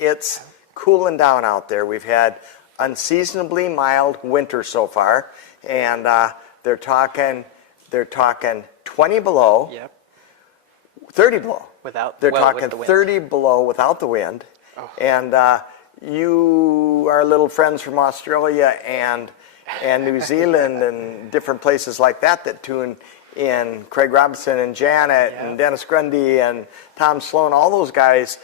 it's cooling down out there. We've had unseasonably mild winter so far, and they're talking 20 below, Yep. 30 below. They're with talking the wind. 30 below without the wind. Oh. And you are little friends from Australia and New Zealand and different places like that tune in. Craig Robinson and Janet and Dennis Grundy and Tom Sloan, all those guys.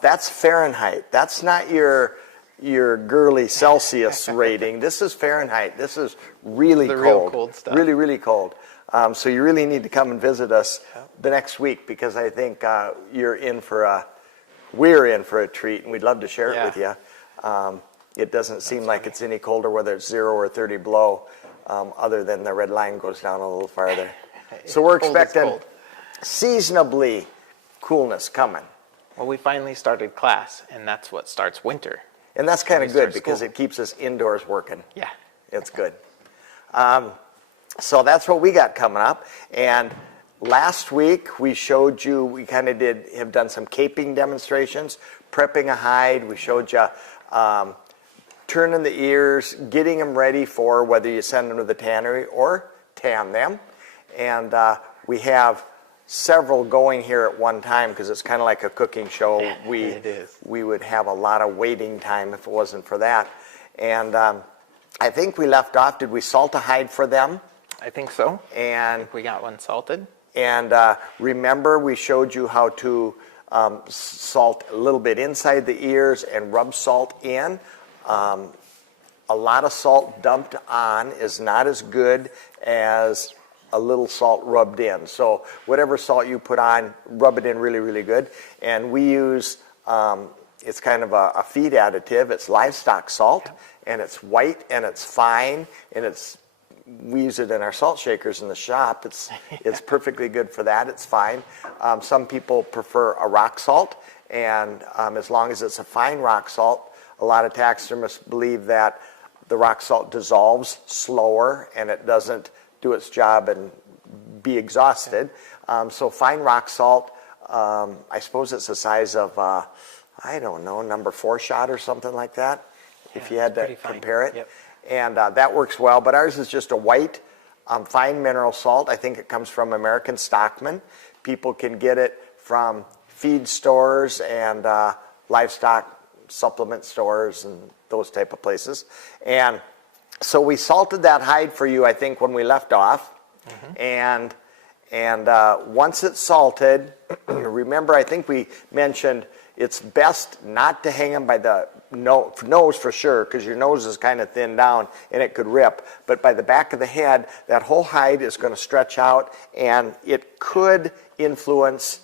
That's Fahrenheit. That's not your girly Celsius rating. This is Fahrenheit. This is really the cold. Real cold stuff. Really, really cold. So you really need to come and visit us the next week, because I think we're in for a treat, and we'd love to share it with you. It doesn't seem like it's any colder, whether it's 0 or 30 below, other than the red line goes down a little farther. So we're expecting seasonably coolness coming. Well, we finally started class, and that's what starts winter. And that's kind of good, because it keeps us indoors working. Yeah. It's good. So that's what we got coming up. And last week we showed you, we kind of have done some caping demonstrations, prepping a hide. We showed you turning the ears, getting them ready for whether you send them to the tannery or tan them. And we have several going here at one time, because it's kind of like a cooking show. It is. We would have a lot of waiting time if it wasn't for that. And I think we left off, did we salt a hide for them? I think so. And I think we got one salted. And remember, we showed you how to salt a little bit inside the ears and rub salt in. A lot of salt dumped on is not as good as a little salt rubbed in. So whatever salt you put on, rub it in really, really good. And we use, it's kind of a feed additive. It's livestock salt, and it's white, and it's fine, and we use it in our salt shakers in the shop. It's perfectly good for that. It's fine. Some people prefer a rock salt, and as long as it's a fine rock salt, a lot of taxidermists believe that the rock salt dissolves slower and it doesn't do its job and be exhausted. So fine rock salt, I suppose it's the size of, I don't know, number 4 shot or something like that, if you had to compare it. Yep. And that works well, but ours is just a white, fine mineral salt. I think it comes from American Stockman. People can get it from feed stores and livestock supplement stores and those type of places. And so we salted that hide for you, I think, when we left off. And once it's salted, remember, I think we mentioned it's best not to hang them by the nose for sure, because your nose is kind of thinned down and it could rip. But by the back of the head, that whole hide is going to stretch out, and it could influence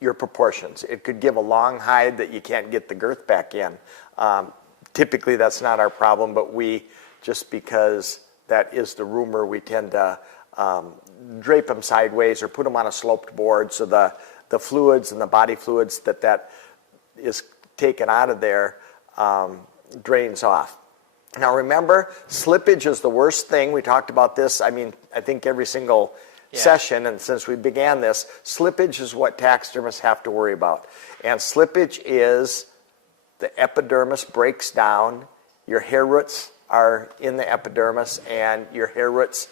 your proportions. It could give a long hide that you can't get the girth back in. Typically, that's not our problem, but just because that is the rumor, we tend to drape them sideways or put them on a sloped board, so the fluids and the body fluids that is taken out of there drains off. Now remember, slippage is the worst thing. We talked about this, I think every single session, and since we began this, slippage is what taxidermists have to worry about. And slippage is the epidermis breaks down, your hair roots are in the epidermis, and your hair roots,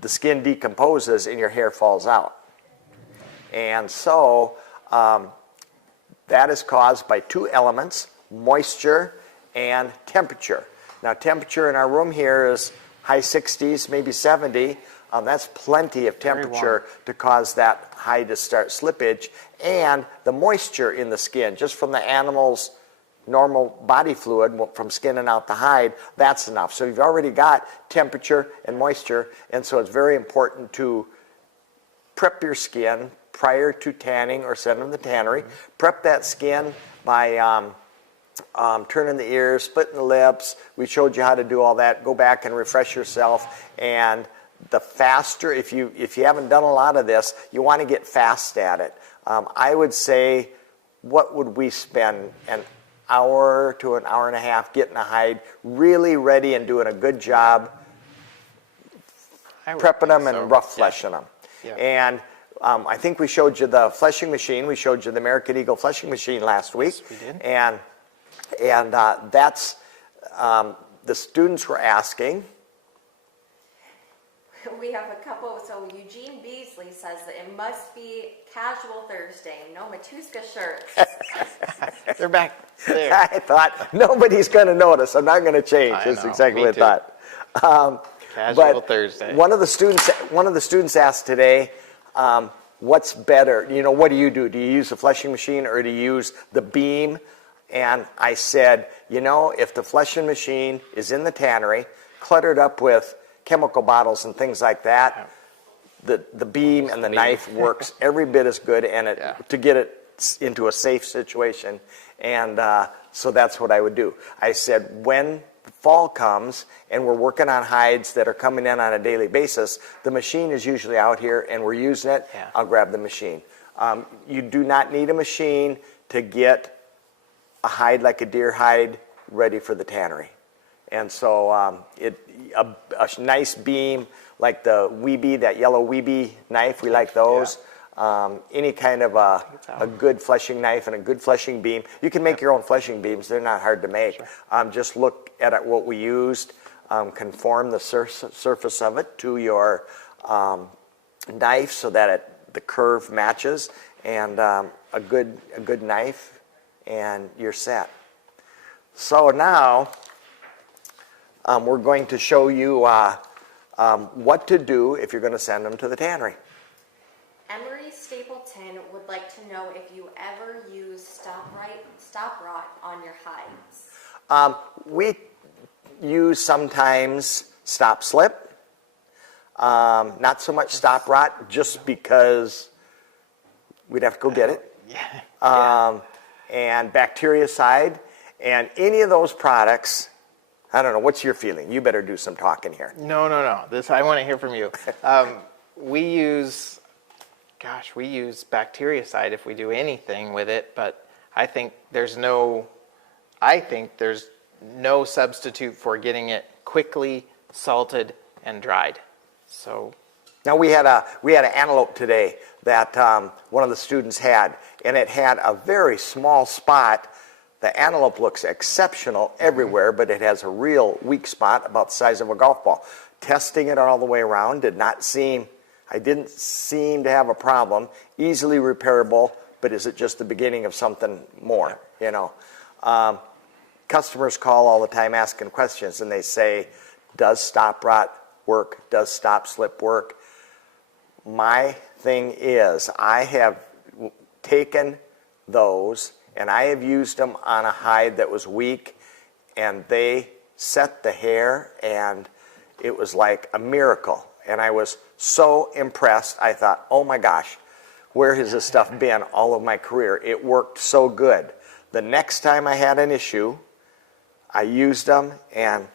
the skin decomposes and your hair falls out. And so that is caused by 2 elements, moisture and temperature. Now temperature in our room here is high 60s, maybe 70. That's plenty of temperature to cause that hide to start slippage. And the moisture in the skin, just from the animal's normal body fluid from skinning out the hide, that's enough. So you've already got temperature and moisture, and so it's very important to prep your skin prior to tanning or sending them to the tannery. Prep that skin by turning the ears, splitting the lips. We showed you how to do all that. Go back and refresh yourself. And the faster, if you haven't done a lot of this, you want to get fast at it. I would say, what would we spend? An hour to an hour and a half getting a hide really ready and doing a good job prepping them and rough fleshing them. Yeah. And I think we showed you the fleshing machine. We showed you the American Eagle fleshing machine last week. Yes, we did. And And that's, the students were asking. We have a couple. So Eugene Beasley says that it must be casual Thursday, no Matuska shirts. They're back there. I thought, nobody's going to notice. I'm not going to change. I That's know, exactly me what I thought. Casual Thursday. One of the students asked today, what's better? You know, what do? Do you use the fleshing machine or do you use the beam? And I said, you know, if the fleshing machine is in the tannery, cluttered up with chemical bottles and things like that, the beam and the knife works every bit as good, and to get it into a safe situation. And so that's what I would do. I said, when fall comes and we're working on hides that are coming in on a daily basis, the machine is usually out here and we're using it. I'll grab the machine. You do not need a machine to get a hide like a deer hide ready for the tannery. And so a nice beam like the Weeby, that yellow Weeby knife, we like those. Any kind of a good fleshing knife and a good fleshing beam. You can make your own fleshing beams. They're not hard to make. Just look at what we used, conform the surface of it to your knife so that the curve matches, and a good knife, and you're set. So now we're going to show you what to do if you're going to send them to the tannery. Emery Stapleton would like to know if you ever use stop rot on your hides. We use sometimes stop slip, not so much stop rot, just because we'd have to go get it. And bactericide, and any of those products. I don't know, what's your feeling? You better do some talking here. No. This, I want to hear from you. We use bactericide if we do anything with it, but I think there's no substitute for getting it quickly salted and dried. So now we had an antelope today that one of the students had, and it had a very small spot. The antelope looks exceptional everywhere, but it has a real weak spot about the size of a golf ball. Testing it all the way around I didn't seem to have a problem. Easily repairable, but is it just the beginning of something more? You know, customers call all the time asking questions, and they say, "Does stop rot work? Does stop slip work?" My thing is, I have taken those and I have used them on a hide that was weak, and they set the hair, and it was like a miracle. And I was so impressed. I thought, oh my gosh, where has this stuff been all of my career? It worked so good. The next time I had an issue, I used them, and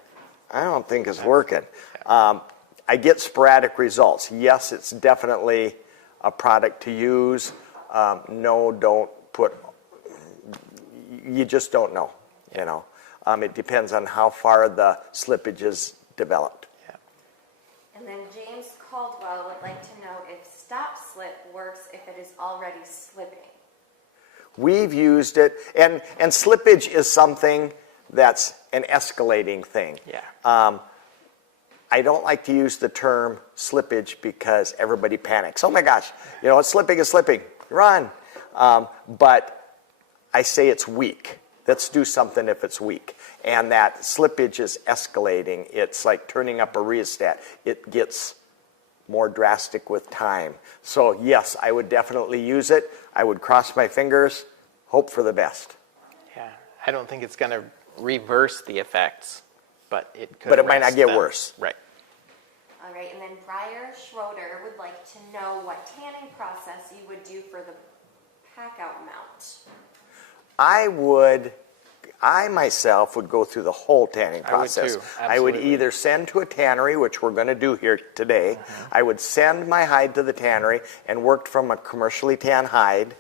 I don't think it's working. I get sporadic results. Yes, it's definitely a product to use. No, don't put. You just don't know, you know. It depends on how far the slippage is developed. And then James Caldwell would like to know if stop slip works if it is already slipping. We've used it, and slippage is something that's an escalating thing. I don't like to use the term slippage because everybody panics. Oh my gosh, you know, it's slipping, run. But I say it's weak. Let's do something if it's weak. And that slippage is escalating. It's like turning up a rheostat. It gets more drastic with time. So yes, I would definitely use it. I would cross my fingers, hope for the best. Yeah, I don't think it's going to reverse the effects, but it could. But it might not get them. worse. Right. All right, and then Briar Schroeder would like to know what tanning process you would do for the pack-out mount. I myself would go through the whole tanning process. I would too. I would Absolutely. either send to a tannery, which we're going to do here today. I would send my hide to the tannery and worked from a commercially tanned hide,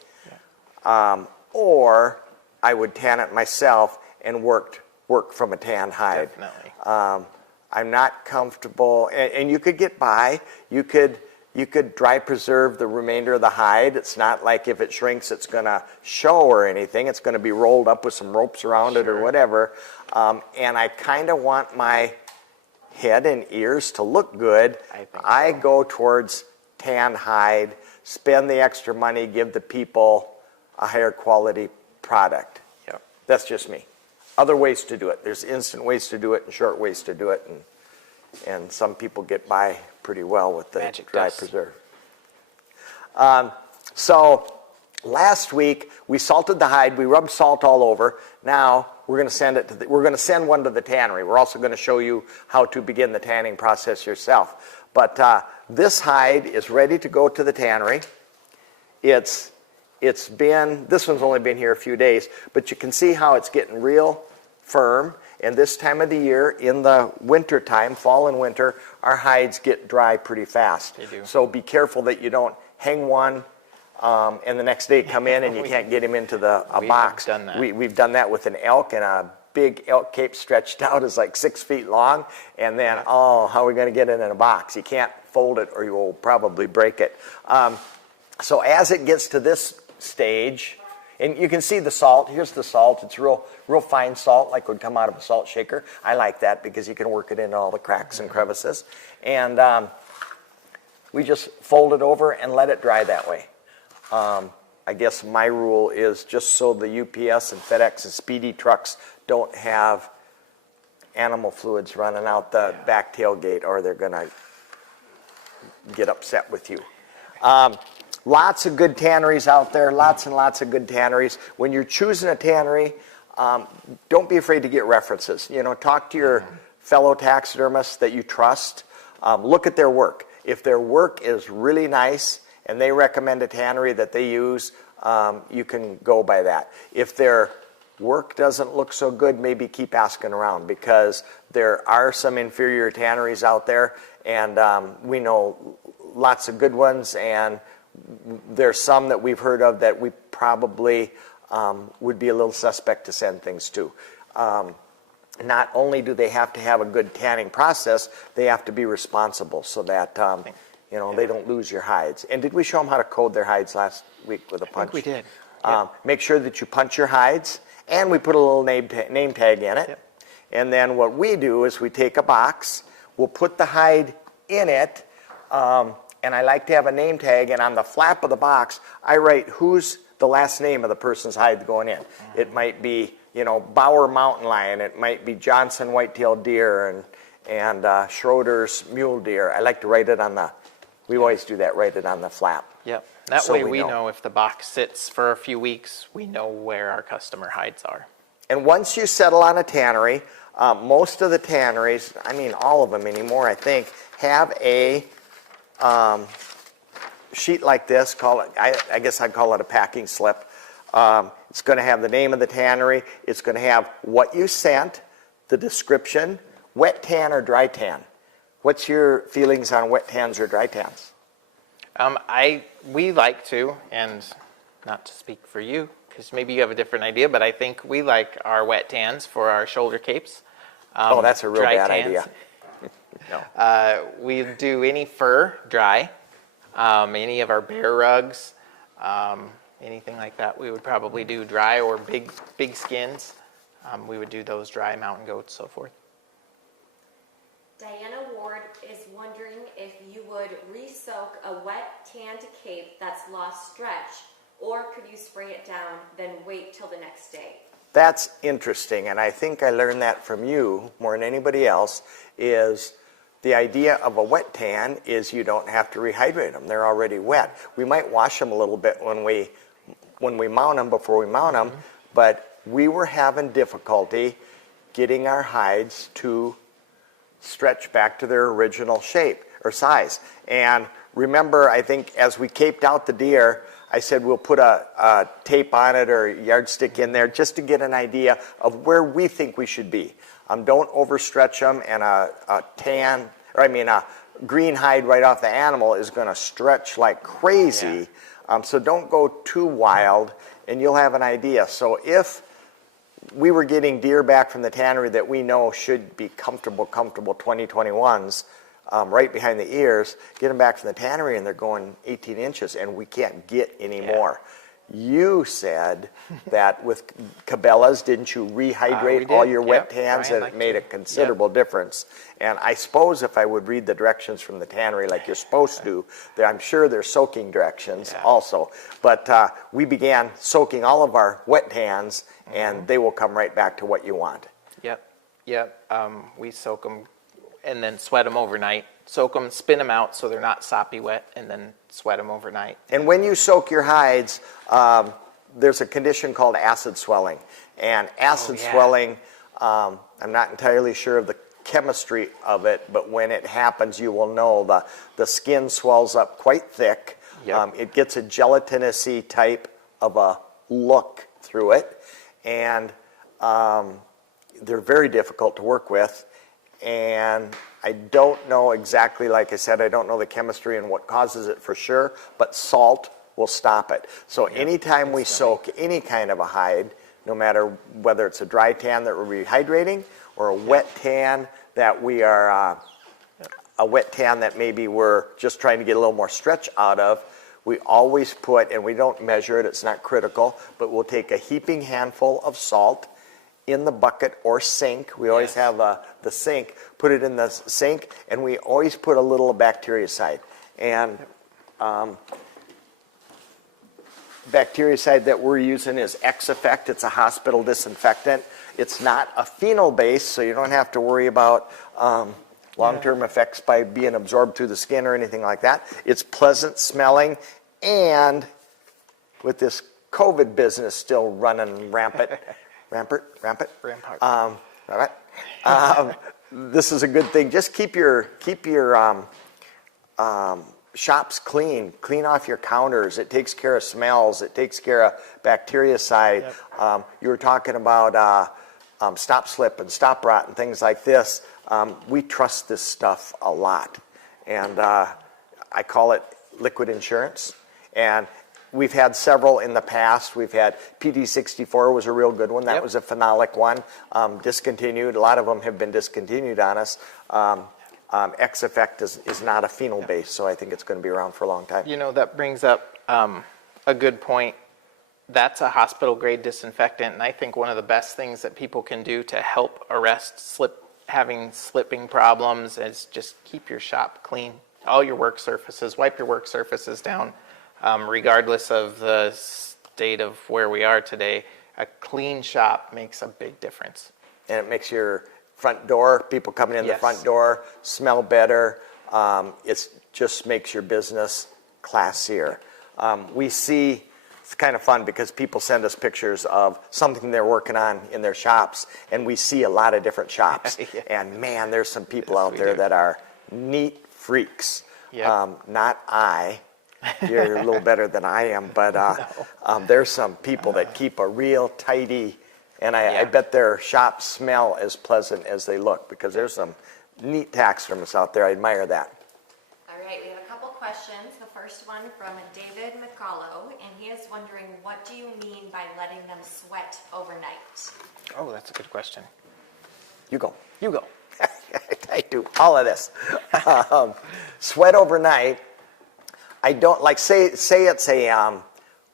or I would tan it myself and work from a tanned hide. Definitely. I'm not comfortable, and you could get by. You could You could dry preserve the remainder of the hide. It's not like if it shrinks, it's going to show or anything. It's going to be rolled up with some ropes around it or whatever. And I kind of want my head and ears to look good. I go towards tan hide, spend the extra money, give the people a higher quality product. Yep. That's just me. Other ways to do it. There's instant ways to do it and short ways to do it. And some people get by pretty well with the Magic dry dust. preserve. So last week we salted the hide. We rubbed salt all over. Now we're going to send it to we're going to send one to the tannery. We're also going to show you how to begin the tanning process yourself. But this hide is ready to go to the tannery. This one's only been here a few days, but you can see how it's getting real firm. And this time of the year, in the winter time, fall and winter, our hides get dry pretty fast. They do. So be careful that you don't hang one and the next day come in and you can't get him into a box. Done that. We've done that with an elk, and a big elk cape stretched out is like 6 feet long. And then, how are we going to get it in a box? You can't fold it or you will probably break it. So as it gets to this stage, and you can see the salt. Here's the salt. It's real fine salt, like would come out of a salt shaker. I like that because you can work it into all the cracks and crevices. And we just fold it over and let it dry that way. I guess my rule is just so the UPS and FedEx and Speedy trucks don't have animal fluids running out the back tailgate, or they're going to get upset with you. Lots of good tanneries out there, lots and lots of good tanneries. When you're choosing a tannery, don't be afraid to get references. Talk to your fellow taxidermists that you trust. Look at their work. If their work is really nice and they recommend a tannery that they use, you can go by that. If their work doesn't look so good, maybe keep asking around, because there are some inferior tanneries out there, and we know lots of good ones, and there's some that we've heard of that we probably would be a little suspect to send things to. Not only do they have to have a good tanning process, they have to be responsible so that they don't lose your hides. And did we show them how to code their hides last week with a punch? I think we did. Make sure that you punch your hides, and we put a little name tag in it. Yep. And then what we do is we take a box, we'll put the hide in it, and I like to have a name tag, and on the flap of the box, I write who's the last name of the person's hide going in. It might be, Bauer Mountain Lion. It might be Johnson White-tailed Deer and Schroeder's Mule Deer. I like to write it on we always do that, write it on the flap. Yep. That So way we we know. know if the box sits for a few weeks, we know where our customer hides are. And once you settle on a tannery, most of the tanneries, all of them anymore, I think, have a sheet like this. I guess I'd call it a packing slip. It's going to have the name of the tannery. It's going to have what you sent, the description, wet tan or dry tan. What's your feelings on wet tans or dry tans? We like to, and not to speak for you, because maybe you have a different idea, but I think we like our wet tans for our shoulder capes. That's a real dry bad tans. idea. No. We do any fur dry, any of our bear rugs, anything like that. We would probably do dry, or big skins. We would do those dry, mountain goats, so forth. Diana Ward is wondering if you would re-soak a wet tanned cape that's lost stretch, or could you spray it down, then wait till the next day? That's interesting, and I think I learned that from you more than anybody else, is the idea of a wet tan is you don't have to rehydrate them. They're already wet. We might wash them a little bit when we mount them, before we mount them, but we were having difficulty getting our hides to stretch back to their original shape or size. And remember, I think as we caped out the deer, I said we'll put a tape on it or a yardstick in there just to get an idea of where we think we should be. Don't overstretch them, and a green hide right off the animal is going to stretch like crazy. So don't go too wild, and you'll have an idea. So if we were getting deer back from the tannery that we know should be comfortable 2021s, right behind the ears, get them back from the tannery, and they're going 18 inches, and we can't get any more. You said that with Cabela's, didn't you rehydrate all your wet tans, and it made a considerable difference. And I suppose if I would read the directions from the tannery like you're supposed to, I'm sure there's soaking directions also. But we began soaking all of our wet tans, and they will come right back to what you want. We soak them and then sweat them overnight. Soak them, spin them out so they're not soppy wet, and then sweat them overnight. And when you soak your hides, there's a condition called acid swelling. And acid swelling, I'm not entirely sure of the chemistry of it, but when it happens, you will know the skin swells up quite thick. It gets a gelatinousy type of a look through it, and they're very difficult to work with. And I don't know exactly, like I said, I don't know the chemistry and what causes it for sure, but salt will stop it. So anytime we soak any kind of a hide, no matter whether it's a dry tan that we're rehydrating or a wet tan that we are, a wet tan that maybe we're just trying to get a little more stretch out of, we always put, and we don't measure it, it's not critical, but we'll take a heaping handful of salt in the bucket or sink. We always have the sink, put it in the sink, and we always put a little bactericide. And bactericide that we're using is X-Effect. It's a hospital disinfectant. It's not a phenol base, so you don't have to worry about long-term effects by being absorbed through the skin or anything like that. It's pleasant smelling, and with this COVID business still running rampant, this is a good thing. Just keep your shops clean. Clean off your counters. It takes care of smells. It takes care of bactericide. You were talking about stop slip and stop rot and things like this. We trust this stuff a lot, and I call it liquid insurance. And we've had several in the past. We've had PD64 was a real good one. That was a phenolic one. Discontinued. A lot of them have been discontinued on us. X-Effect is not a phenol base, so I think it's going to be around for a long time. You know, that brings up a good point. That's a hospital-grade disinfectant, and I think one of the best things that people can do to help arrest having slipping problems is just keep your shop clean. All your work surfaces, wipe your work surfaces down. Regardless of the state of where we are today, a clean shop makes a big difference. And it makes your front door, people coming in the front door, smell better. It just makes your business classier. We see, it's kind of fun because people send us pictures of something they're working on in their shops, and we see a lot of different shops. And man, there's some people out there that are neat freaks. Not I. You're a little better than I am, but there's some people that keep a real tidy, and I bet their shops smell as pleasant as they look, because there's some neat taxidermists out there. I admire that. All right, we have a couple questions. The first one from David McCullough, and he is wondering, what do you mean by letting them sweat overnight? Oh, that's a good question. You go. You go. I do all of this. Sweat overnight. I don't like say it's a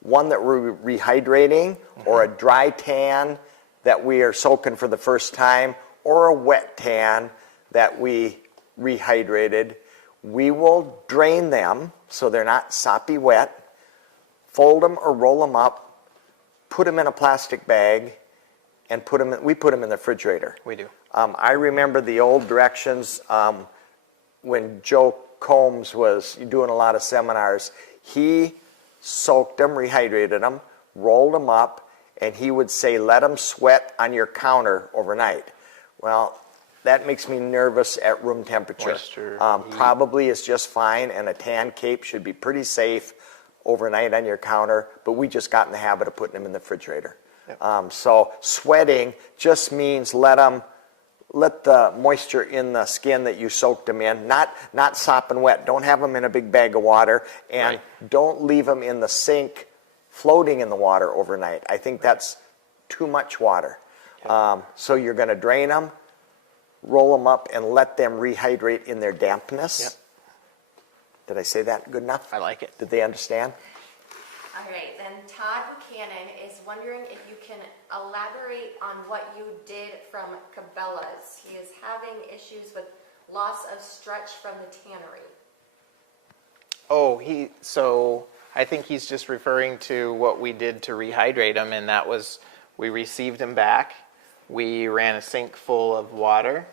one that we're rehydrating, or a dry tan that we are soaking for the first time, or a wet tan that we rehydrated. We will drain them so they're not soppy wet, fold them or roll them up, put them in a plastic bag, and we put them in the refrigerator. We do. I remember the old directions when Joe Combs was doing a lot of seminars. He soaked them, rehydrated them, rolled them up, and he would say, let them sweat on your counter overnight. Well, that makes me nervous at room temperature. Moisture, probably is just fine, and a tan cape should be pretty safe overnight on your counter, but we just got in the habit of putting them in the refrigerator. So sweating just means let the moisture in the skin that you soaked them in, not sopping wet. Don't have them in a big bag of water, and don't leave them in the sink floating in the water overnight. I think that's too much water. So you're going to drain them, roll them up, and let them rehydrate in their dampness. Yep. Did I say that good enough? I like it. Did they understand? All right, then Todd Buchanan is wondering if you can elaborate on what you did from Cabela's. He is having issues with loss of stretch from the tannery. Oh, so I think he's just referring to what we did to rehydrate them, and that was we received them back. We ran a sink full of water.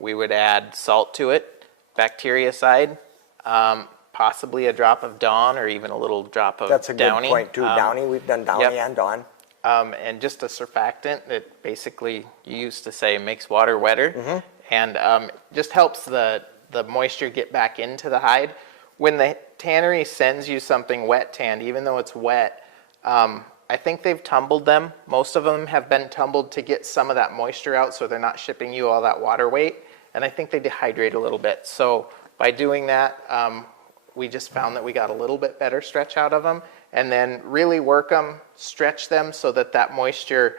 We would add salt to it, bactericide, possibly a drop of Dawn or even a little drop of That's a Downy. good point too. Downy, we've done Downy yep. and Dawn. And just a surfactant that basically you used to say makes water wetter, and just helps the moisture get back into the hide. When the tannery sends you something wet tanned, even though it's wet, I think they've tumbled them. Most of them have been tumbled to get some of that moisture out, so they're not shipping you all that water weight. And I think they dehydrate a little bit. So by doing that, we just found that we got a little bit better stretch out of them. And then really work them, stretch them so that that moisture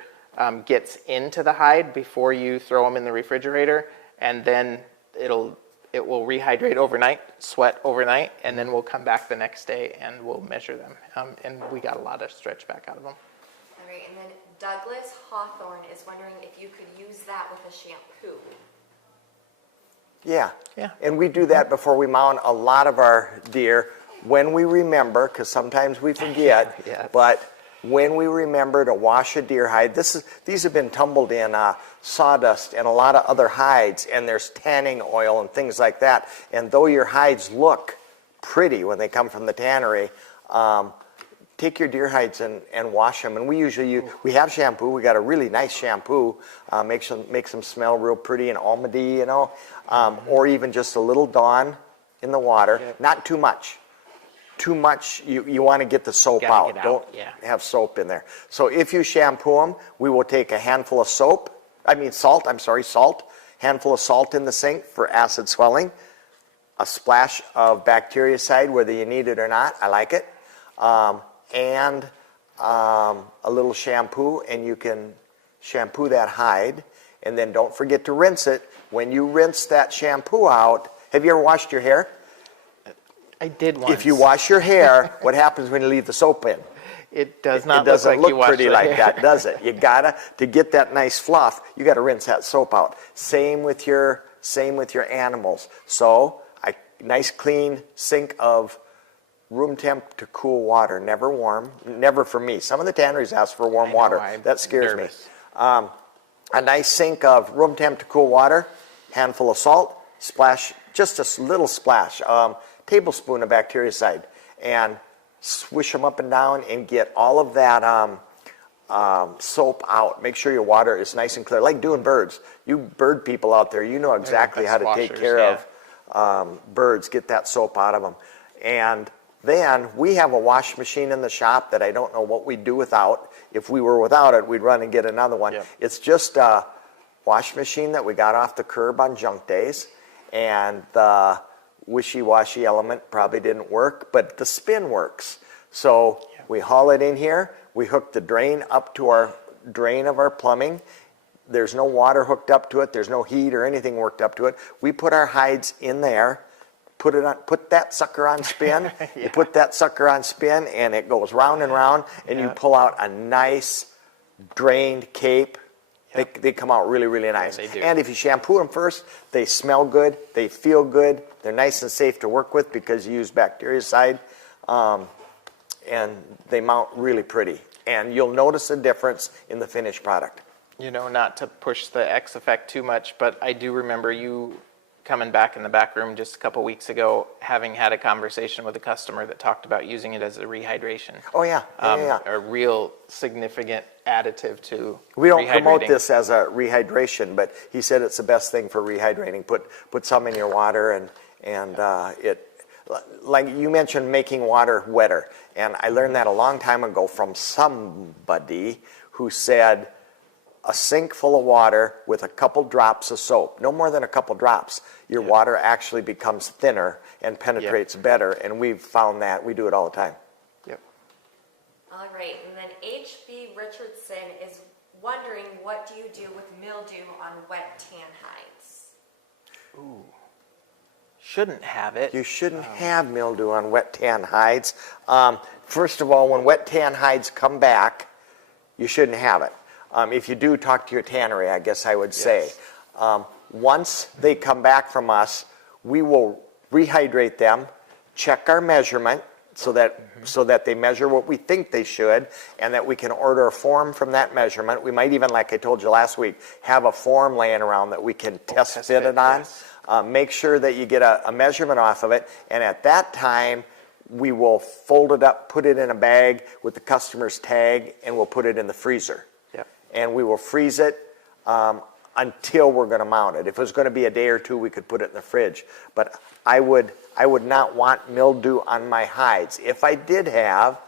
gets into the hide before you throw them in the refrigerator. And then it will rehydrate overnight, sweat overnight, and then we'll come back the next day and we'll measure them. And we got a lot of stretch back out of them. All right, and then Douglas Hawthorne is wondering if you could use that with a shampoo. Yeah. Yeah. And we do that before we mount a lot of our deer when we remember, because sometimes we forget, Yeah. but when we remember to wash a deer hide, these have been tumbled in sawdust and a lot of other hides, and there's tanning oil and things like that. And though your hides look pretty when they come from the tannery, take your deer hides and wash them. And we usually we have shampoo. We got a really nice shampoo, makes them smell real pretty and almondy, or even just a little Dawn in the water, not too much. Too much, you want to get the soap out. Don't have soap in there. So if you shampoo them, we will take a handful of salt, handful of salt in the sink for acid swelling, a splash of bactericide whether you need it or not, I like it, and a little shampoo, and you can shampoo that hide, and then don't forget to rinse it. When you rinse that shampoo out, have you ever washed your hair? I did once. If you wash your hair, what happens when you leave the soap in? It does not It doesn't look like you look washed pretty your like hair. that, does it? You gotta, to get that nice fluff, you gotta rinse that soap out. Same with your animals. So a nice clean sink of room temp to cool water, never warm, never for me. Some of the tanneries ask for warm water. That scares me. A nice sink of room temp to cool water, handful of salt, splash, just a little splash, tablespoon of bactericide, and swish them up and down and get all of that soap out. Make sure your water is nice and clear, like doing birds. You bird people out there, you know exactly how to take care of birds, get that soap out of them. And then we have a wash machine in the shop that I don't know what we'd do without. If we were without it, we'd run and get another one. Yep. It's just a wash machine that we got off the curb on junk days, and the wishy-washy element probably didn't work, but the spin works. So we haul it in here, we hook the drain up to our drain of our plumbing. There's no water hooked up to it, there's no heat or anything worked up to it. We put our hides in there, put that sucker on spin, you put that sucker on spin, and it goes round and round, and you pull out a nice drained cape. They come out really, really nice. Yeah, they do. And if you shampoo them first, they smell good, they feel good, they're nice and safe to work with because you use bactericide, and they mount really pretty. And you'll notice a difference in the finished product. Not to push the X effect too much, but I do remember you coming back in the back room just a couple weeks ago, having had a conversation with a customer that talked about using it as a rehydration. Oh yeah, A real significant additive to We don't rehydrating. promote this as a rehydration, but he said it's the best thing for rehydrating. Put some in your water, and it, like you mentioned, making water wetter. And I learned that a long time ago from somebody who said a sink full of water with a couple drops of soap, no more than a couple drops, your water actually becomes thinner and penetrates better. And we've found that. We do it all the time. Yep. All right, and then H.B. Richardson is wondering, what do you do with mildew on wet tan hides? Ooh. Shouldn't have it. You shouldn't have mildew on wet tan hides. First of all, when wet tan hides come back, you shouldn't have it. If you do, talk to your tannery, I guess I would say. Yes. Once they come back from us, we will rehydrate them, check our measurement so that they measure what we think they should, and that we can order a form from that measurement. We might even, like I told you last week, have a form laying around that we can test fit it on. Yes. Make sure that you get a measurement off of it, and at that time, we will fold it up, put it in a bag with the customer's tag, and we'll put it in the freezer. Yep. And we will freeze it until we're going to mount it. If it was going to be a day or two, we could put it in the fridge. But I would not want mildew on my hides. If I did have,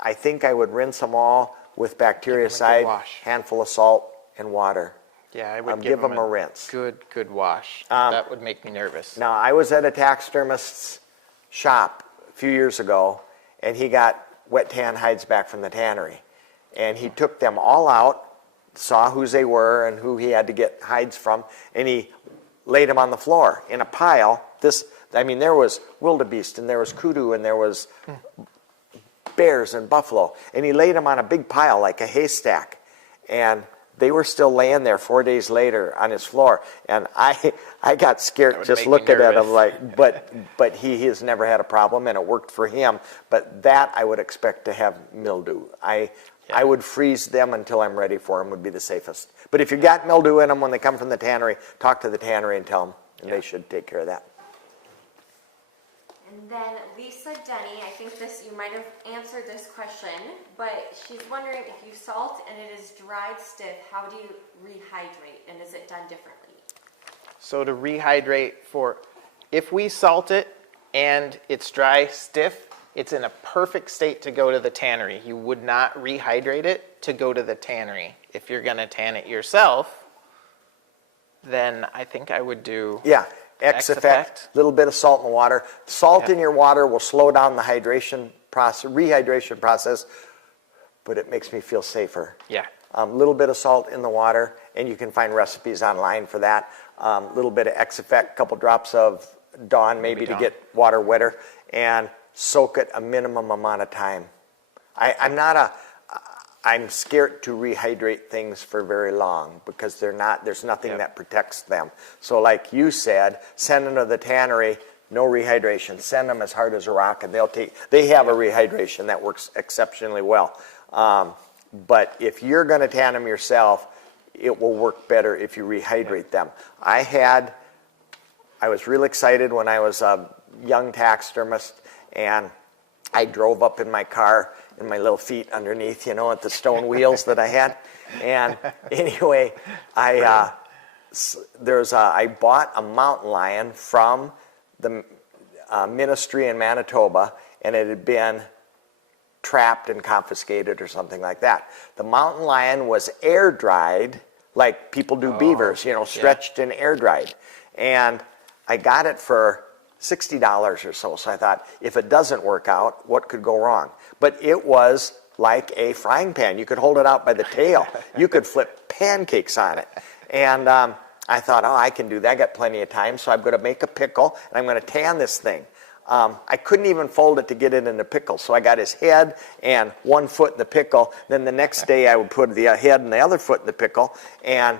I think I would rinse them all with bactericide, wash. handful of salt, and water. Yeah, I would give them a rinse. Good wash. That would make me nervous. Now, I was at a taxidermist's shop a few years ago, and he got wet tan hides back from the tannery. And he took them all out, saw whose they were and who he had to get hides from, and he laid them on the floor in a pile. There was wildebeest, and there was kudu, and there was bears and buffalo. And he laid them on a big pile like a haystack. And they were still laying there 4 days later on his floor. And I got scared just looking at him, like, but he has never had a problem, and it worked for him. But that I would expect to have mildew. I would freeze them until I'm ready for them would be the safest. But if you got mildew in them when they come from the tannery, talk to the tannery and tell them, and they should take care of that. And then Lisa Denny, I think you might have answered this question, but she's wondering, if you salt and it is dried stiff, how do you rehydrate, and is it done differently? So to rehydrate if we salt it and it's dry stiff, it's in a perfect state to go to the tannery. You would not rehydrate it to go to the tannery. If you're going to tan it yourself, then I think I would do X-Effect, a little bit of salt in the water. Salt in your water will slow down the rehydration process, but it makes me feel safer. Yeah. A little bit of salt in the water, and you can find recipes online for that. A little bit of X-Effect, a couple drops of Dawn maybe to get water wetter, and soak it a minimum amount of time. I'm scared to rehydrate things for very long because there's nothing that protects them. So like you said, send them to the tannery, no rehydration. Send them as hard as a rock, and they have a rehydration that works exceptionally well. But if you're going to tan them yourself, it will work better if you rehydrate them. I was real excited when I was a young taxidermist, and I drove up in my car and my little feet underneath, at the stone wheels that I had. And anyway, I bought a mountain lion from the ministry in Manitoba, and it had been trapped and confiscated or something like that. The mountain lion was air dried, like people do beavers, stretched and air dried. And I got it for $60 or so. So I thought, if it doesn't work out, what could go wrong? But it was like a frying pan. You could hold it out by the tail. You could flip pancakes on it. And I thought, I can do that. I got plenty of time, so I'm going to make a pickle, and I'm going to tan this thing. I couldn't even fold it to get it in the pickle, so I got his head and one foot in the pickle. Then the next day I would put the head and the other foot in the pickle, and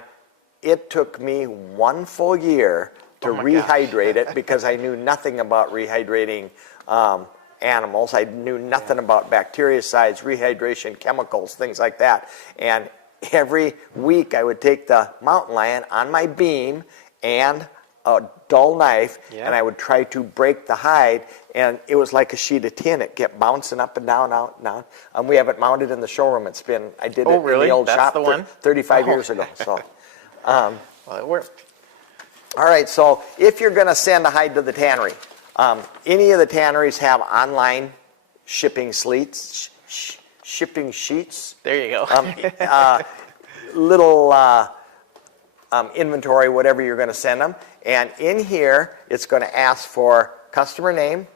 it took me 1 full year to rehydrate it because I knew nothing about rehydrating animals. I knew nothing about bactericides, rehydration, chemicals, things like that. And every week I would take the mountain lion on my beam and a dull knife, and I would try to break the hide, and it was like a sheet of tin. It kept bouncing up and down, out and down. We have it mounted in the showroom. I did it in the old shop 35 years ago. So, well, it worked. All right, so if you're going to send a hide to the tannery, any of the tanneries have online shipping sheets. There you go. Little inventory, whatever you're going to send them. And in here, it's going to ask for customer name,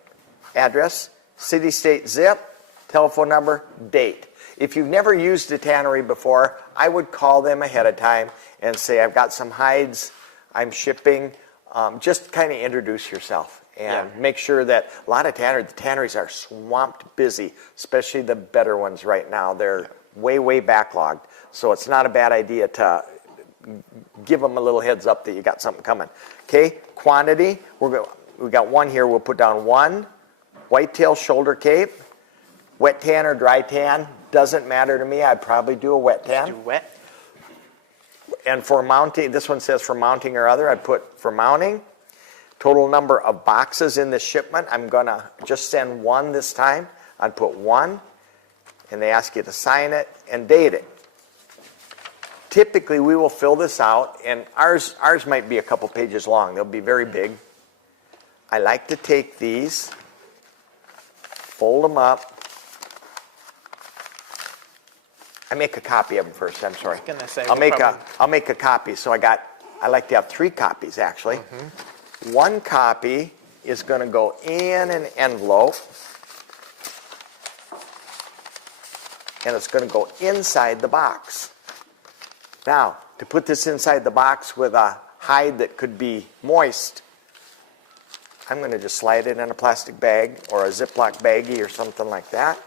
address, city, state, zip, telephone number, date. If you've never used a tannery before, I would call them ahead of time and say, I've got some hides I'm shipping. Just kind of introduce yourself and make sure that a lot of the tanneries are swamped busy, especially the better ones right now. They're way backlogged. So it's not a bad idea to give them a little heads up that you got something coming. Okay, quantity, we got one here. We'll put down one whitetail shoulder cape. Wet tan or dry tan, doesn't matter to me. I'd probably do a wet tan. Do wet. And for mounting, this one says for mounting or other, I'd put for mounting. Total number of boxes in the shipment, I'm going to just send one this time. I'd put one, and they ask you to sign it and date it. Typically, we will fill this out, and ours might be a couple pages long. They'll be very big. I like to take these, fold them up. I make a copy of them first. I'm sorry. I was gonna say, I'll make a copy. So I like to have 3 copies actually. One copy is going to go in an envelope, and it's going to go inside the box. Now, to put this inside the box with a hide that could be moist, I'm going to just slide it in a plastic bag or a Ziploc baggie or something like that.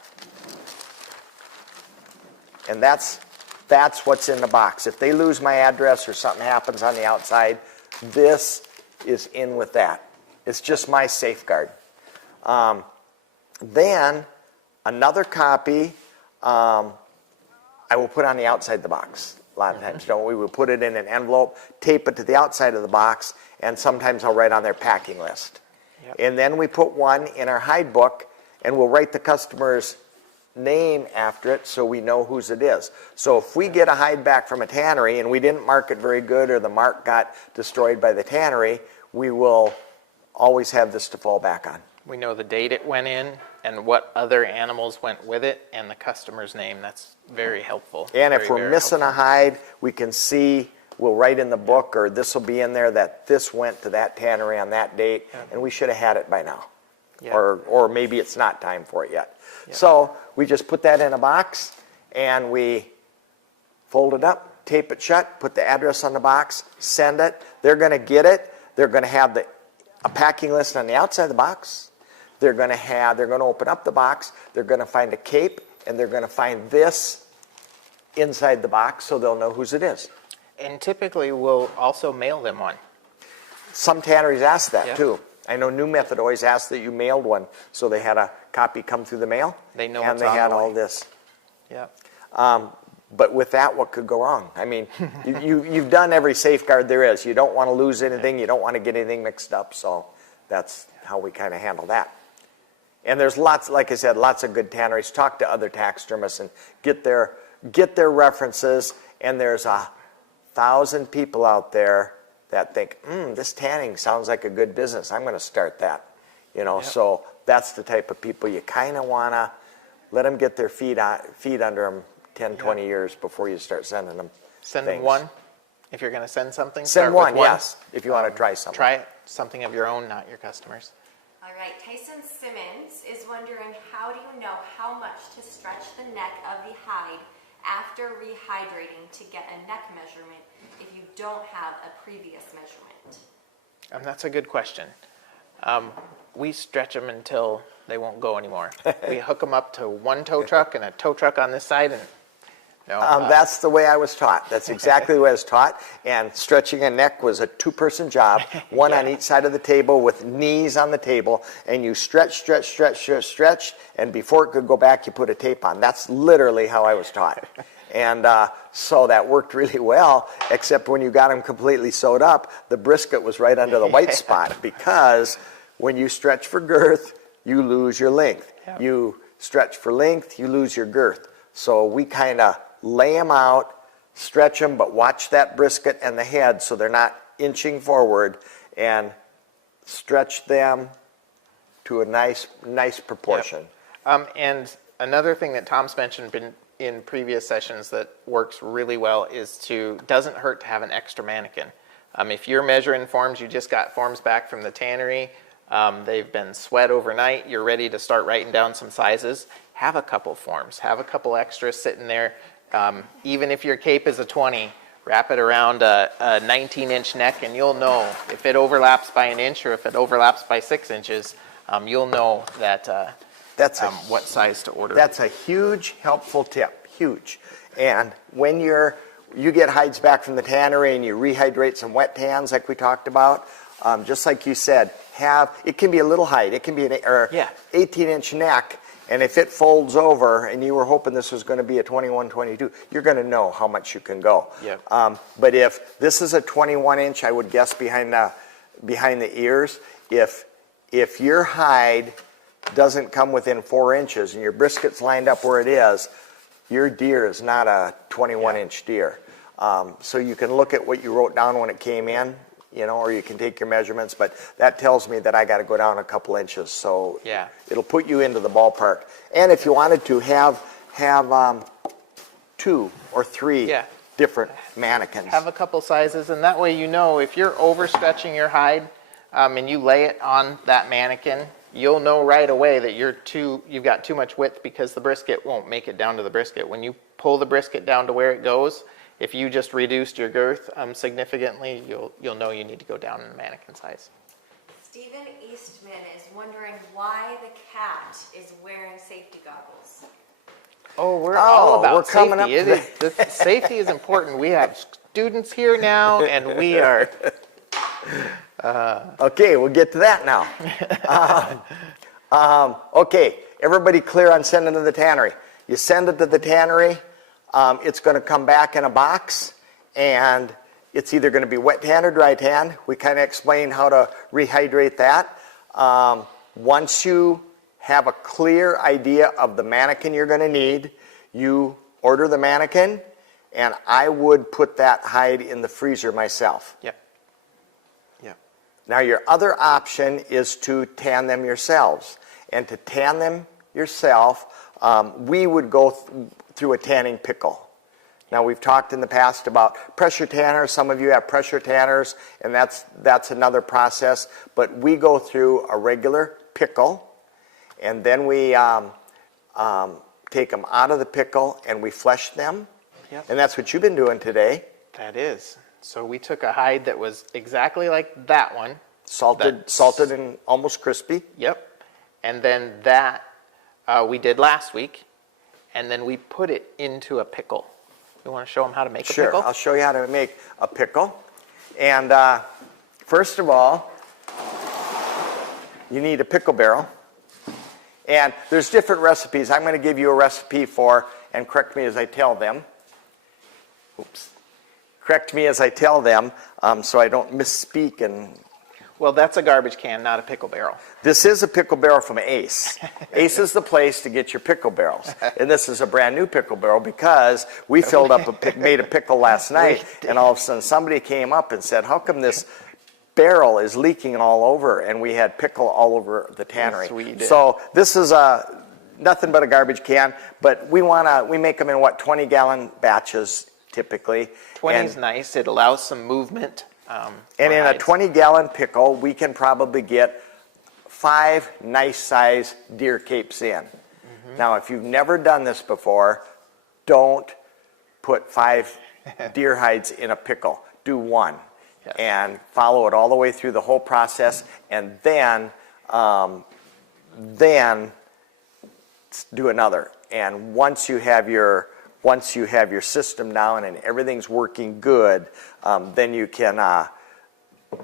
And that's what's in the box. If they lose my address or something happens on the outside, this is in with that. It's just my safeguard. Then another copy I will put on the outside of the box. A lot of times, don't we? We'll put it in an envelope, tape it to the outside of the box, and sometimes I'll write on their packing list. Yep. And then we put one in our hide book, and we'll write the customer's name after it so we know whose it is. So if we get a hide back from a tannery and we didn't mark it very good or the mark got destroyed by the tannery, we will always have this to fall back on. We know the date it went in and what other animals went with it and the customer's name. That's very helpful. And if we're missing a hide, we can see, we'll write in the book, or this will be in there, that this went to that tannery on that date, and we should have had it by now. Yeah. Or maybe it's not time for it yet. Yeah. So we just put that in a box, and we fold it up, tape it shut, put the address on the box, send it. They're going to get it. They're going to have a packing list on the outside of the box. They're going to open up the box. They're going to find a cape, and they're going to find this inside the box, so they'll know whose it is. And typically, we'll also mail them one. Some tanneries ask that too. I know New Method always asked that you mailed one, so they had a copy come through the mail. They know and what's they on had the way. all this. Yeah. But with that, what could go wrong? I mean, you've done every safeguard there is. You don't want to lose anything. You don't want to get anything mixed up. So that's how we kind of handle that. And there's lots, like I said, lots of good tanneries. Talk to other taxidermists and get their references. And there's 1,000 people out there that think, this tanning sounds like a good business. I'm going to start that. So that's the type of people you kind of want to let them get their feet under them 10, 20 years before you start sending them Send things. one. If you're going to send something, Send start with one, yes, if you want to try something. Try something of your own, not your customers. All right, Tyson Simmons is wondering, how do you know how much to stretch the neck of the hide after rehydrating to get a neck measurement if you don't have a previous measurement? That's a good question. We stretch them until they won't go anymore. We hook them up to one tow truck and a tow truck on this side, and that's the way I was taught. That's exactly the way I was taught. And stretching a neck was a 2-person job, one on each side of the table with knees on the table, and you stretch, and before it could go back, you put a tape on. That's literally how I was taught. And so that worked really well, except when you got them completely sewed up, the brisket was right under the white spot, because when you stretch for girth, you lose your length. Yep. You stretch for length, you lose your girth. So we kind of lay them out, stretch them, but watch that brisket and the head so they're not inching forward, and stretch them to a nice proportion. Yep. And another thing that Tom's mentioned in previous sessions that works really well is doesn't hurt to have an extra mannequin. If you're measuring forms, you just got forms back from the tannery, They've been sweat overnight. You're ready to start writing down some sizes. Have a couple forms. Have a couple extras sitting there. Even if your cape is a 20, wrap it around a 19-inch neck, and you'll know if it overlaps by an inch or if it overlaps by 6 inches. You'll know that what size to order. That's a huge helpful tip. Huge. And when you get hides back from the tannery and you rehydrate some wet tans like we talked about, just like you said, it can be a little hide. It can be an 18-inch neck, and if it folds over and you were hoping this was going to be a 21, 22, you're going to know how much you can go. Yep. But if this is a 21-inch, I would guess behind the ears, if your hide doesn't come within 4 inches and your brisket's lined up where it is, your deer is not a 21-inch deer. So you can look at what you wrote down when it came in, or you can take your measurements, but that tells me that I got to go down a couple inches. So it'll put you into the ballpark. And if you wanted to have 2 or 3 different mannequins. Have a couple sizes, and that way you know if you're overstretching your hide and you lay it on that mannequin, you'll know right away that you've got too much width because the brisket won't make it down to the brisket. When you pull the brisket down to where it goes, if you just reduced your girth significantly, you'll know you need to go down in the mannequin size. Stephen Eastman is wondering why the cat is wearing safety goggles. Oh, we're all about coming safety. Safety is important. We have students here now, and we are... Okay, we'll get to that now. Okay, everybody clear on sending to the tannery. You send it to the tannery, it's going to come back in a box, and it's either going to be wet tan or dry tan. We kind of explained how to rehydrate that. Once you have a clear idea of the mannequin you're going to need, you order the mannequin, and I would put that hide in the freezer myself. Yep. Now your other option is to tan them yourselves. And to tan them yourself, we would go through a tanning pickle. Now we've talked in the past about pressure tanners. Some of you have pressure tanners, and that's another process. But we go through a regular pickle, and then we take them out of the pickle and we flesh them. Yep. And that's what you've been doing today. That is. So we took a hide that was exactly like that one. Salted and almost crispy. Yep. And then that we did last week, and then we put it into a pickle. You want to show them how to make a pickle? Sure, I'll show you how to make a pickle. And first of all, you need a pickle barrel. And there's different recipes. I'm going to give you a recipe for, and correct me as I tell them. Oops. Correct me as I tell them so I don't misspeak. Well, that's a garbage can, not a pickle barrel. This is a pickle barrel from Ace. Ace is the place to get your pickle barrels. And this is a brand new pickle barrel because we made a pickle last night, and all of a sudden somebody came up and said, how come this barrel is leaking all over? And we had pickle all over the tannery. Yes, we did. So this is nothing but a garbage can, but we make them in 20-gallon batches typically. 20 is nice. It allows some movement. And in a 20-gallon pickle, we can probably get 5 nice-sized deer capes in. Mm-hmm. Now, if you've never done this before, don't put 5 deer hides in a pickle. Do 1. Yes. And follow it all the way through the whole process, and then do another. And once you have your system down and everything's working good, then you can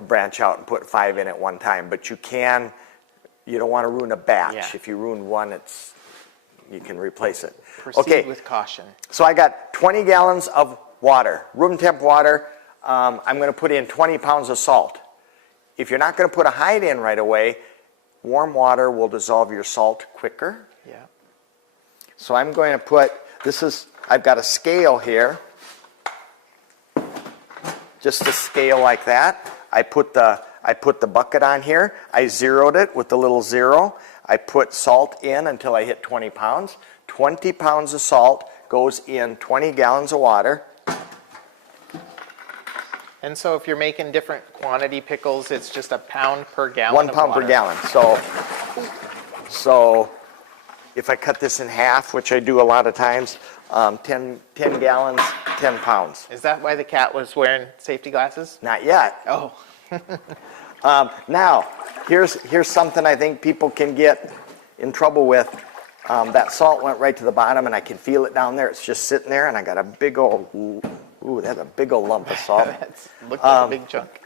branch out and put 5 in at one time. But you don't want to ruin a batch. Yeah. If you ruin one, you can replace it. Proceed with caution. So I got 20 gallons of water, room temp water. I'm going to put in 20 pounds of salt. If you're not going to put a hide in right away, warm water will dissolve your salt quicker. Yeah. So I'm going to put, I've got a scale here, just a scale like that. I put the bucket on here. I zeroed it with the little 0. I put salt in until I hit 20 pounds. 20 pounds of salt goes in 20 gallons of water. And so if you're making different quantity pickles, it's just a pound per gallon 1 of pound per water. gallon. So if I cut this in half, which I do a lot of times, 10 gallons, 10 pounds. Is that why the cat was wearing safety glasses? Not yet. Oh, Now, here's something I think people can get in trouble with. That salt went right to the bottom, and I can feel it down there. It's just sitting there, and I got a big old, ooh, that's a big old lump of salt. looks like a big chunk.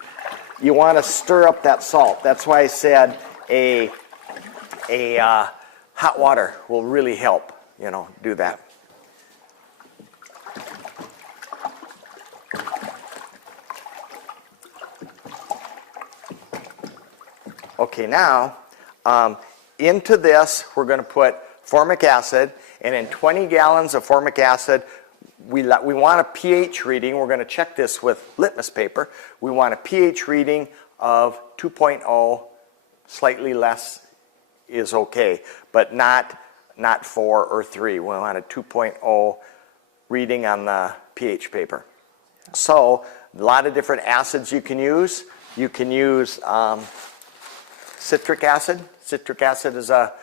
You want to stir up that salt. That's why I said a hot water will really help, do that. Okay, now, into this, we're going to put formic acid, and in 20 gallons of formic acid, we want a pH reading. We're going to check this with litmus paper. We want a pH reading of 2.0, slightly less is okay, but not 4 or 3. We want a 2.0 reading on the pH paper. So, a lot of different acids you can use. You can use citric acid. Citric acid is a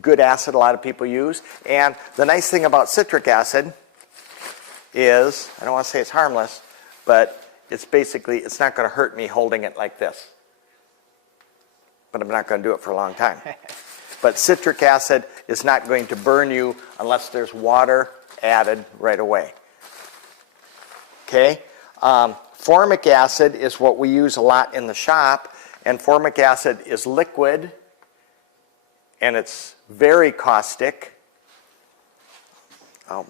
good acid a lot of people use. And the nice thing about citric acid is, I don't want to say it's harmless, but it's not going to hurt me holding it like this. But I'm not going to do it for a long time. But citric acid is not going to burn you unless there's water added right away. Okay? Formic acid is what we use a lot in the shop. And formic acid is liquid, and it's very caustic. I'll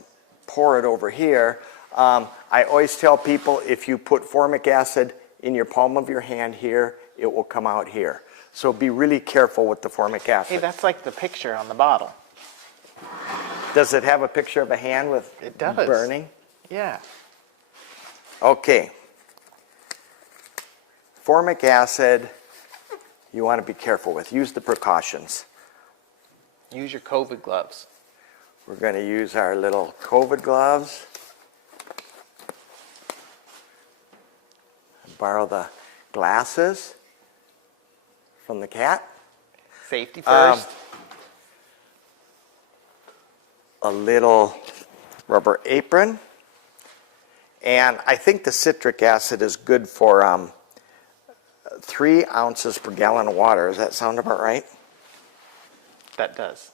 pour it over here. I always tell people if you put formic acid in your palm of your hand here, it will come out here. So be really careful with the formic acid. Hey, that's like the picture on the bottle. Does it have a picture of a hand with It does. burning? Yeah. Okay. Formic acid, you want to be careful with. Use the precautions. Use your COVID gloves. We're going to use our little COVID gloves. Borrow the glasses from the cat. Safety first. A little rubber apron. And I think the citric acid is good for 3 ounces per gallon of water. Does that sound about right? That does.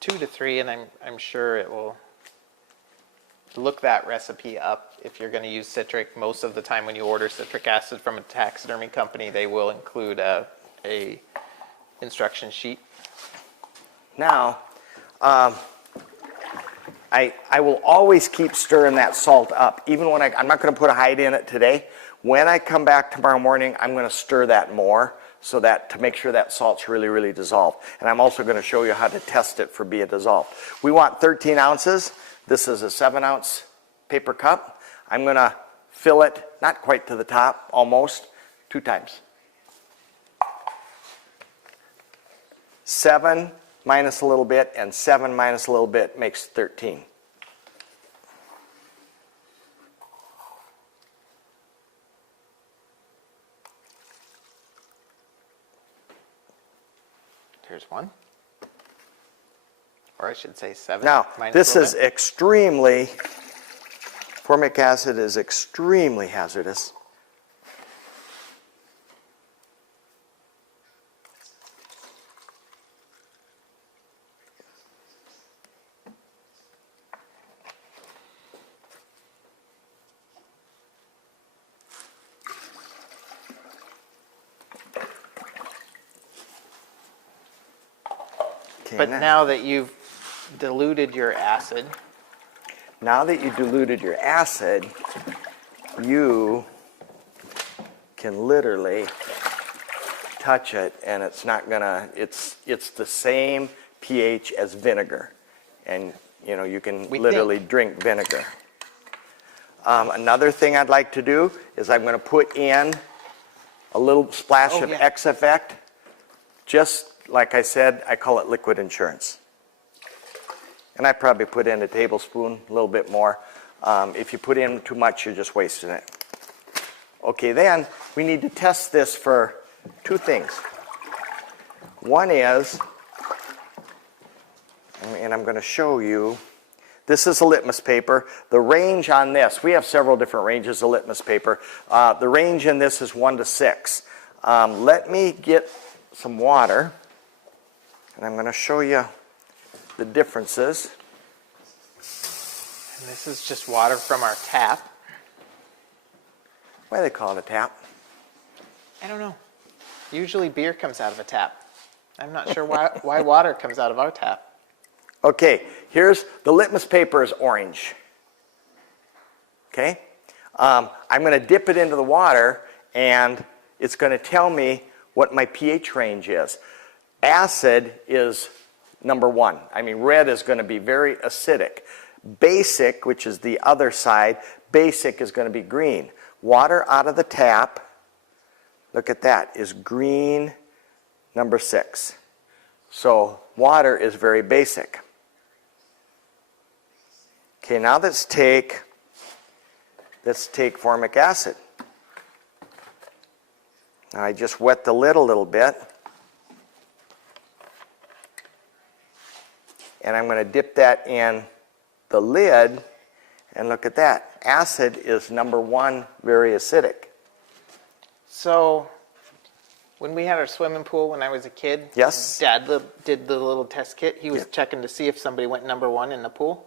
2 to 3, and I'm sure it will. Look that recipe up if you're going to use citric. Most of the time when you order citric acid from a taxidermy company, they will include a instruction sheet. Now, I will always keep stirring that salt up, even when I'm not going to put a hide in it today. When I come back tomorrow morning, I'm going to stir that more so that to make sure that salt's really, really dissolved. And I'm also going to show you how to test it for being dissolved. We want 13 ounces. This is a 7-ounce paper cup. I'm going to fill it, not quite to the top, almost, 2 times. 7 minus a little bit, and 7 minus a little bit makes 13. Here's 1. Or I should say 7. Now, minus this a is little bit. formic acid is extremely hazardous. Okay, But now that you've diluted your acid, now that you diluted your acid, you can literally touch it, and it's not gonna. It's the same pH as vinegar, and you can literally drink vinegar. Another thing I'd like to do is I'm going to put in a little splash of X Effect. Just like I said, I call it liquid insurance. And I probably put in a tablespoon, a little bit more. If you put in too much, you're just wasting it. Okay, then we need to test this for two things. One is, and I'm going to show you, this is a litmus paper. The range on this, we have several different ranges of litmus paper. The range in this is 1 to 6. Let me get some water, and I'm going to show you the differences. And this is just water from our tap. Why do they call it a tap? I don't know. Usually beer comes out of a tap. I'm not sure why water comes out of our tap. Okay, here's the litmus paper is orange. Okay, I'm going to dip it into the water, and it's going to tell me what my pH range is. Acid is number 1. I mean, red is going to be very acidic. Basic, which is the other side, basic is going to be green. Water out of the tap, look at that, is green, number 6. So water is very basic. Okay, now let's take formic acid. Now I just wet the lid a little bit. And I'm going to dip that in the lid, and look at that. Acid is number 1, very acidic. So when we had our swimming pool when I was a kid, yes, Dad did the little test kit. He was checking to see if somebody went number 1 in the pool.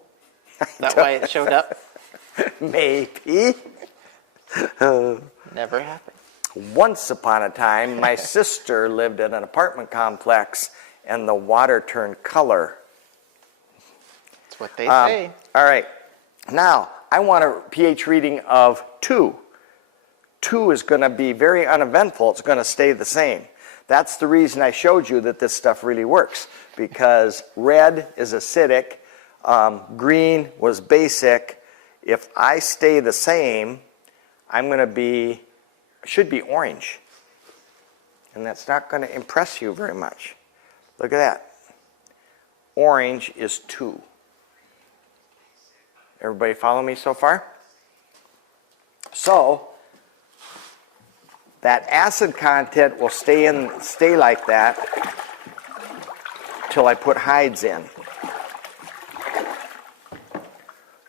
That's why it showed up. Maybe. Never happened. Once upon a time, my sister lived in an apartment complex, and the water turned color. That's what they say. All right. Now, I want a pH reading of 2. 2 is going to be very uneventful. It's going to stay the same. That's the reason I showed you that this stuff really works, because red is acidic, green was basic. If I stay the same, I'm going to should be orange. And that's not going to impress you very much. Look at that. Orange is 2. Everybody follow me so far? So that acid content will stay like that till I put hides in.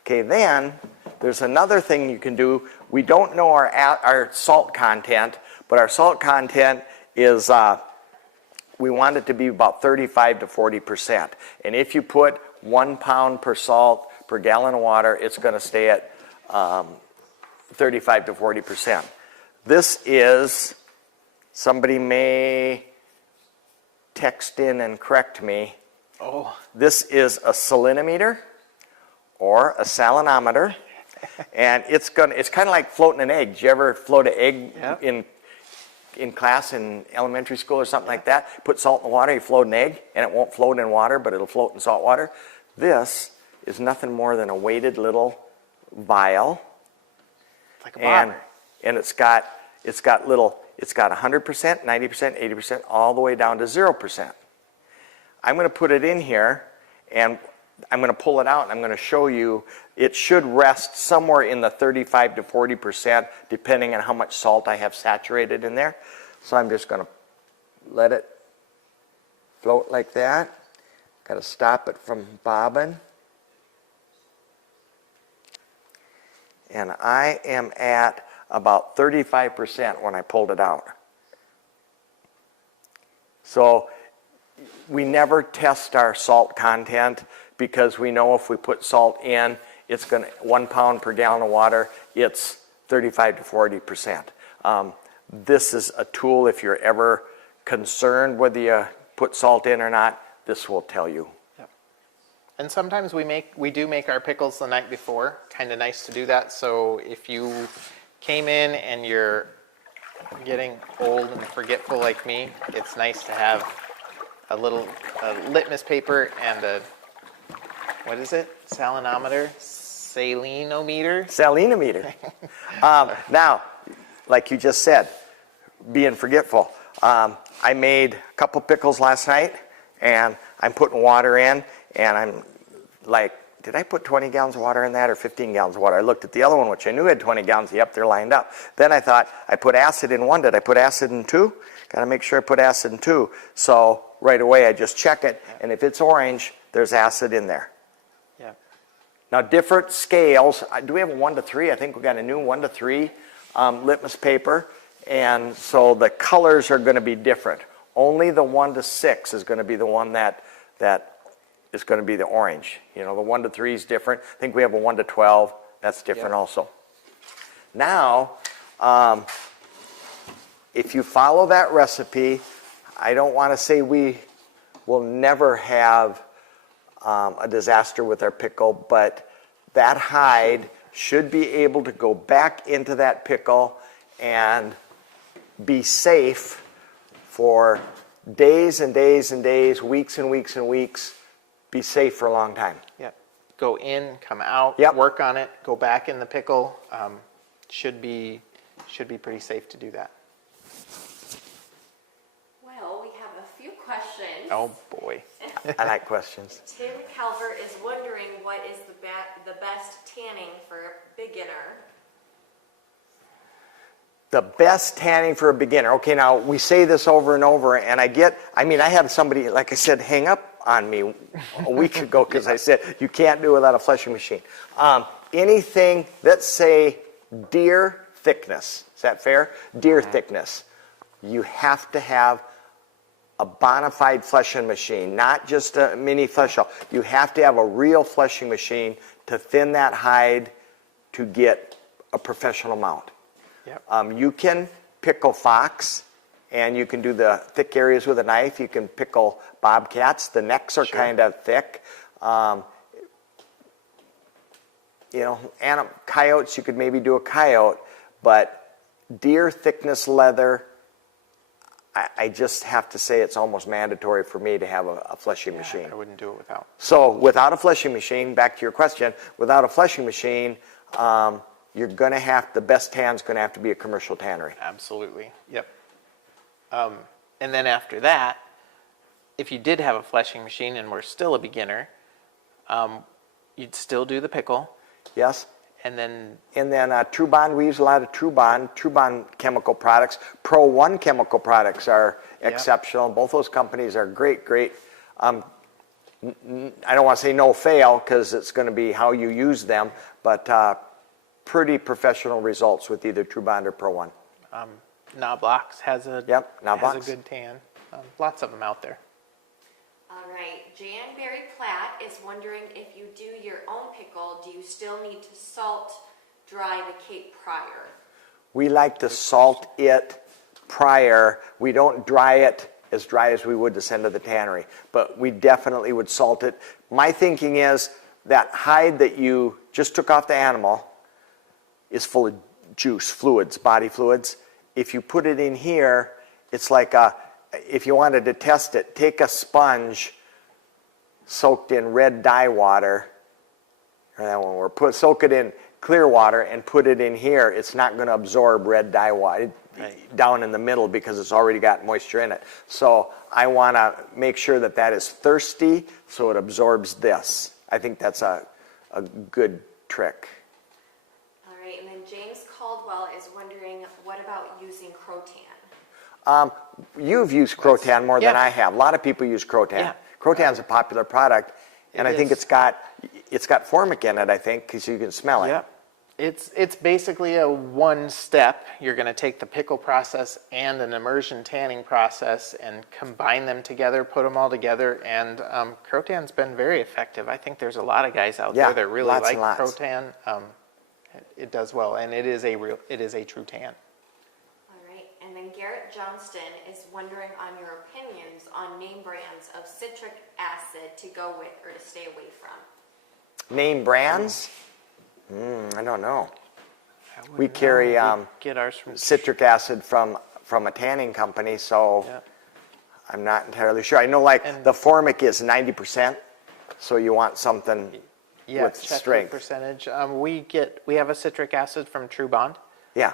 Okay, then there's another thing you can do. We don't know our salt content, but our salt content is, we want it to be about 35 to 40%. And if you put 1 pound per salt per gallon of water, it's going to stay at 35 to 40%. This is, somebody may text in and correct me. Oh. This is a salinometer or a salinometer, and it's kind of like floating an egg. Did you ever float an egg in class in elementary school or something like that? Put salt in the water, you float an egg, and it won't float in water, but it'll float in salt water. This is nothing more than a weighted little vial. Like a bobber. And it's got 100%, 90%, 80%, all the way down to 0%. I'm going to put it in here, and I'm going to pull it out, and I'm going to show you it should rest somewhere in the 35 to 40%, depending on how much salt I have saturated in there. So I'm just going to let it float like that. Got to stop it from bobbing. And I am at about 35% when I pulled it out. So we never test our salt content, because we know if we put salt in, it's going to 1 pound per gallon of water, it's 35 to 40%. This is a tool if you're ever concerned whether you put salt in or not, this will tell you. And sometimes we do make our pickles the night before. Kind of nice to do that. So if you came in and you're getting old and forgetful like me, it's nice to have a little litmus paper and a, what is it? Salinometer? Salinometer? Salinometer. Now, like you just said, being forgetful. I made a couple pickles last night, and I'm putting water in, and I'm like did I put 20 gallons of water in that or 15 gallons of water? I looked at the other one, which I knew had 20 gallons. Yep, they're lined up. Then I thought, I put acid in one. Did I put acid in two? Got to make sure I put acid in two. So right away, I just check it. And if it's orange, there's acid in there. Yeah. Now, different scales. Do we have a 1 to 3? I think we got a new 1 to 3 litmus paper. And so the colors are going to be different. Only the 1 to 6 is going to be the one that is going to be the orange. You know, the 1 to 3 is different. I think we have a 1 to 12. That's different also. Now, if you follow that recipe, I don't want to say we will never have a disaster with our pickle, but that hide should be able to go back into that pickle and be safe for days and days and days, weeks and weeks and weeks, be safe for a long time. Yep. Go in, come out, Yep. work on it, go back in the pickle. Should be pretty safe to do that. Well, we have a few questions. Oh boy. I like questions. Tim Calvert is wondering what is the best tanning for a beginner. The best tanning for a beginner. Okay, now we say this over and over, and I had somebody, like I said, hang up on me a week ago because I said you can't do it without a fleshing machine. Anything, let's say deer thickness. Is that fair? Deer thickness. You have to have a bona fide fleshing machine, not just a mini flesh shell. You have to have a real fleshing machine to thin that hide to get a professional mount. Yep. You can pickle fox, and you can do the thick areas with a knife. You can pickle bobcats. The necks are kind of thick. Coyotes, you could maybe do a coyote, but deer thickness leather, I just have to say it's almost mandatory for me to have a fleshing machine. I wouldn't do it without. So without a fleshing machine, back to your question, without a fleshing machine, you're going to have, the best tan's going to have to be a commercial tannery. Absolutely. Yep. And then after that, if you did have a fleshing machine and were still a beginner, you'd still do the pickle. Yes. And then Trubond, we use a lot of Trubond chemical products. Pro One chemical products are exceptional. Both those companies are great. I don't want to say no fail because it's going to be how you use them, but pretty professional results with either Trubond or Pro One. Knobloch's has a good tan. Lots of them out there. All right, Jan Berry Platt is wondering if you do your own pickle, do you still need to salt dry the Cape prior? We like to salt it prior. We don't dry it as dry as we would to send to the tannery, but we definitely would salt it. My thinking is that hide that you just took off the animal is full of juice, fluids, body fluids. If you put it in here, it's like if you wanted to test it, take a sponge soaked in red dye water, soak it in clear water and put it in here. It's not going to absorb red dye water down in the middle because it's already got moisture in it. So I want to make sure that is thirsty so it absorbs this. I think that's a good trick. All right, and then James Caldwell is wondering, what about using Crotan? You've used Crotan more than I have. A lot of people use Crotan. Yeah. Crotan's a popular product, and I think it's got formic in it, I think, because you can smell it. Yep. It's basically a one step. You're going to take the pickle process and an immersion tanning process and combine them together, put them all together, and Crotan's been very effective. I think there's a lot of guys out there that really like Crotan. It does well, and it is a true tan. All right, and then Garrett Johnston is wondering on your opinions on name brands of citric acid to go with or to stay away from. Name brands? I don't know. We carry get ours from citric acid from a tanning company, so I'm not entirely sure. I know the formic is 90%, so you want something with strength. Percentage. We have a citric acid from Trubond. Yeah.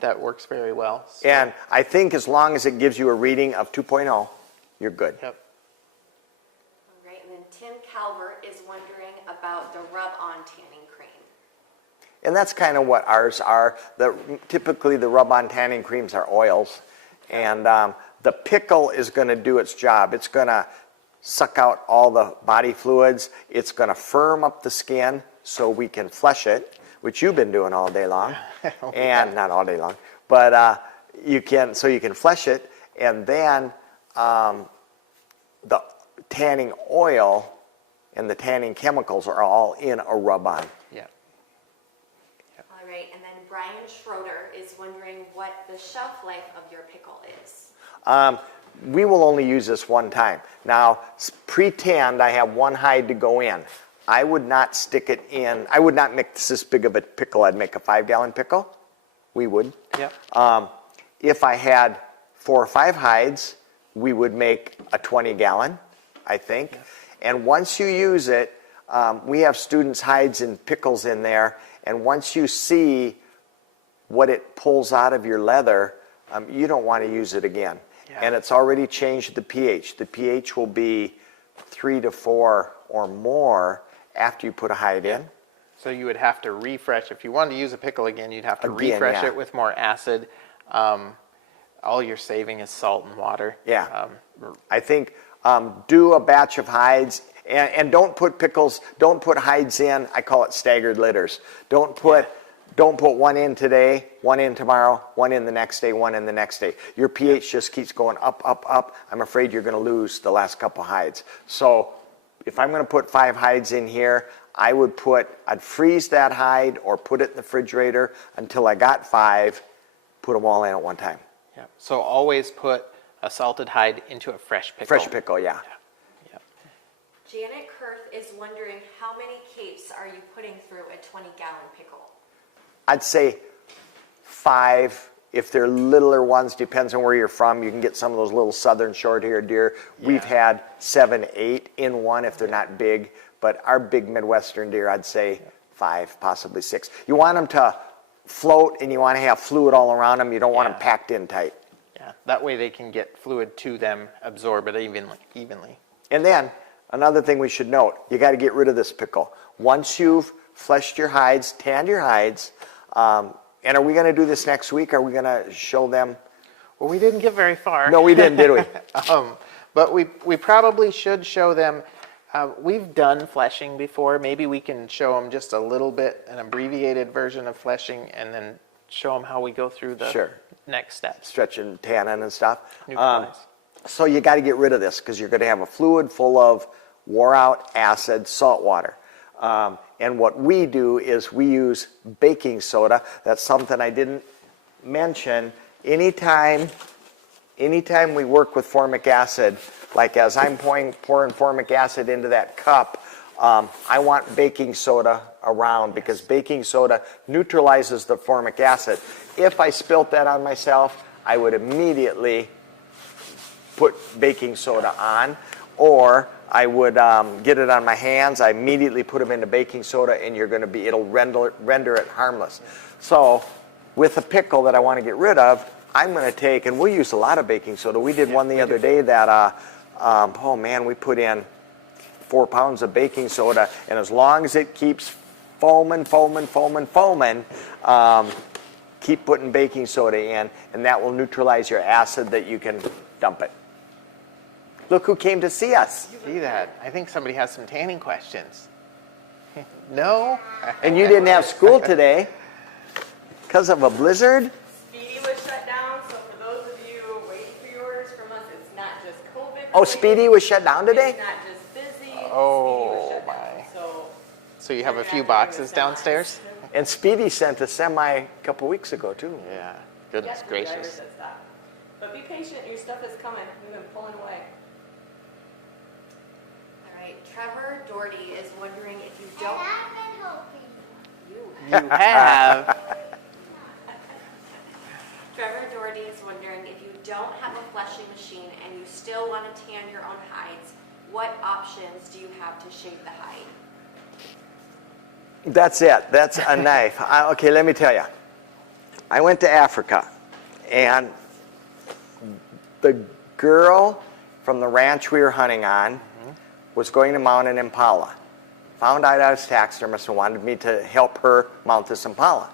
That works very well. So. And I think as long as it gives you a reading of 2.0, you're good. Yep. All right, and then Tim Calvert is wondering about about the rub-on tanning cream. And that's kind of what ours are. Typically, the rub-on tanning creams are oils. And the pickle is going to do its job. It's going to suck out all the body fluids. It's going to firm up the skin so we can flush it, which you've been doing all day long. And not all day long. But you can flush it. And then the tanning oil and the tanning chemicals are all in a rub-on. Yeah. All right, and then Brian Schroeder is wondering what the shelf life of your pickle is. We will only use this one time. Now, pretend I have one hide to go in. I would not stick it in. I would not make this big of a pickle. I'd make a 5-gallon pickle. We would. Yep. If I had 4 or 5 hides, we would make a 20-gallon, I think. Yep. And once you use it, we have students' hides and pickles in there, and once you see what it pulls out of your leather, you don't want to use it again. Yeah. And it's already changed the pH. The pH will be 3 to 4 or more after you put a hide in. So you would have to refresh. If you wanted to use a pickle again, you'd have to refresh it with more acid. All you're saving is salt and water. Yeah. I think do a batch of hides, and don't put hides in. I call it staggered litters. Don't put one in today, one in tomorrow, one in the next day, one in the next day. Your pH just keeps going up, up, up. I'm afraid you're going to lose the last couple hides. So if I'm going to put 5 hides in here, I'd freeze that hide or put it in the refrigerator until I got 5, put them all in at one time. Yeah. So always put a salted hide into a fresh pickle. Fresh pickle, yeah. Yep. Janet Kurth is wondering how many capes are you putting through a 20-gallon pickle? I'd say 5. If they're littler ones, depends on where you're from. You can get some of those little southern short-haired deer. Yeah. We've had 7, 8 in one if they're not big. But our big Midwestern deer, I'd say 5, possibly 6. You want them to float, and you want to have fluid all around them. You don't want them packed in tight. Yeah, that way they can get fluid to them, absorb it evenly. And then, another thing we should note, you got to get rid of this pickle. Once you've fleshed your hides, tanned your hides, and are we going to do this next week? Are we going to show them? Well, we didn't get very far. No, we didn't, did we? But we probably should show them. We've done fleshing before. Maybe we can show them just a little bit, an abbreviated version of fleshing, and then show them how we go through the next steps. Stretching, tanning and stuff. Neutralize. So you got to get rid of this because you're going to have a fluid full of wore out acid, salt water. And what we do is we use baking soda. That's something I didn't mention. Anytime we work with formic acid, like as I'm pouring formic acid into that cup, I want baking soda around because baking soda neutralizes the formic acid. If I spilt that on myself, I would immediately put baking soda on, or I would get it on my hands. I immediately put them into baking soda, and it'll render it harmless. So, with a pickle that I want to get rid of, I'm going to take, and we use a lot of baking soda. We did one the other day that, we put in 4 pounds of baking soda, and as long as it keeps foaming, keep putting baking soda in, and that will neutralize your acid that you can dump it. Look who came to see us. See that? I think somebody has some tanning questions. No? And you didn't have school today because of a blizzard? Speedy was shut down, so for those of you waiting for your orders from us, it's not just COVID. Oh, Speedy was shut down today? It's not just busy. Oh, Speedy was shut my. down. So you have a few boxes downstairs? And Speedy sent a semi a couple weeks ago, too. Yeah. Goodness gracious. But be patient, your stuff is coming. We've been pulling away. All right, Trevor Doherty is wondering if you don't... You have. Trevor Doherty is wondering if you don't have a fleshing machine and you still want to tan your own hides, what options do you have to shape the hide? That's it. That's a knife. Okay, let me tell you. I went to Africa, and the girl from the ranch we were hunting on was going to mount an impala. found out I was taxidermist and wanted me to help her mount this Impala.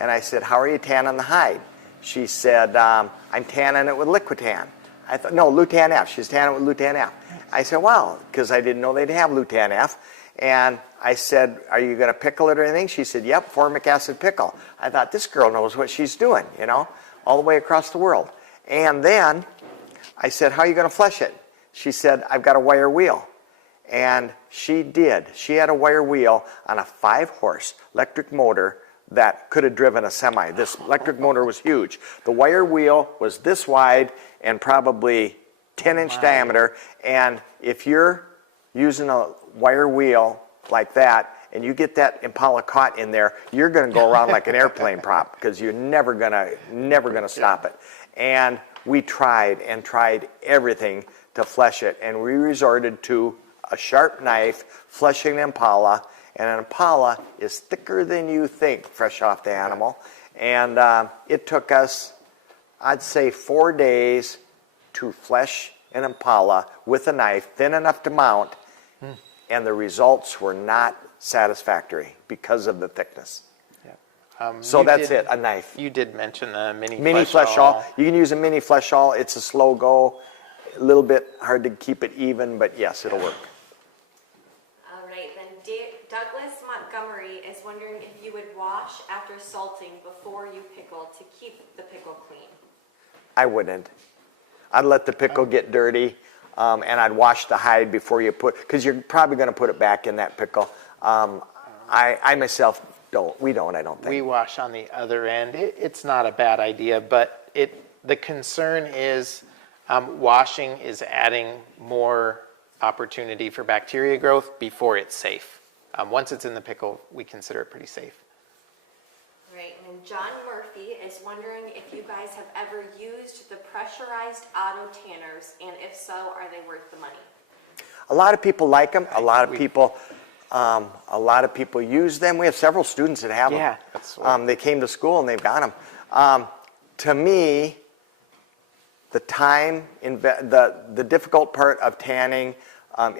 And I said, how are you tanning the hide? She said, I'm tanning it with Liquitan. I thought, no, Lutan F. She's tanning it with Lutan F. I said, wow, because I didn't know they'd have Lutan F. And I said, are you going to pickle it or anything? She said, yep, formic acid pickle. I thought, this girl knows what she's doing, you know, all the way across the world. And then I said, how are you going to flesh it? She said, I've got a wire wheel. And she did. She had a wire wheel on a 5-horse electric motor that could have driven a semi. This electric motor was huge. The wire wheel was this wide and probably 10-inch diameter. And if you're using a wire wheel like that and you get that Impala caught in there, you're going to go around like an airplane prop because you're never gonna stop it. And we tried and tried everything to flesh it, and we resorted to a sharp knife, fleshing an Impala. And an Impala is thicker than you think fresh off the animal. And it took us, I'd say, 4 days to flesh an Impala with a knife, thin enough to mount, and the results were not satisfactory because of the thickness. So that's it, a knife. You did mention the mini flesh awl. You can use a mini flesh awl. It's a slow go, a little bit hard to keep it even, but yes, it'll work. All right, then Douglas Montgomery is wondering if you would wash after salting before you pickle to keep the pickle clean. I wouldn't. I'd let the pickle get dirty, and I'd wash the hide before you put, because you're probably going to put it back in that pickle. I myself don't. We don't, I don't think. We wash on the other end. It's not a bad idea, but the concern is washing is adding more opportunity for bacteria growth before it's safe. Once it's in the pickle, we consider it pretty safe. Right, and then John Murphy is wondering if you guys have ever used the pressurized auto tanners, and if so, are they worth the money? A lot of people like them. A lot of people use them. We have several students that have them. Yeah, that's what... They came to school and they've got them. To me, the difficult part of tanning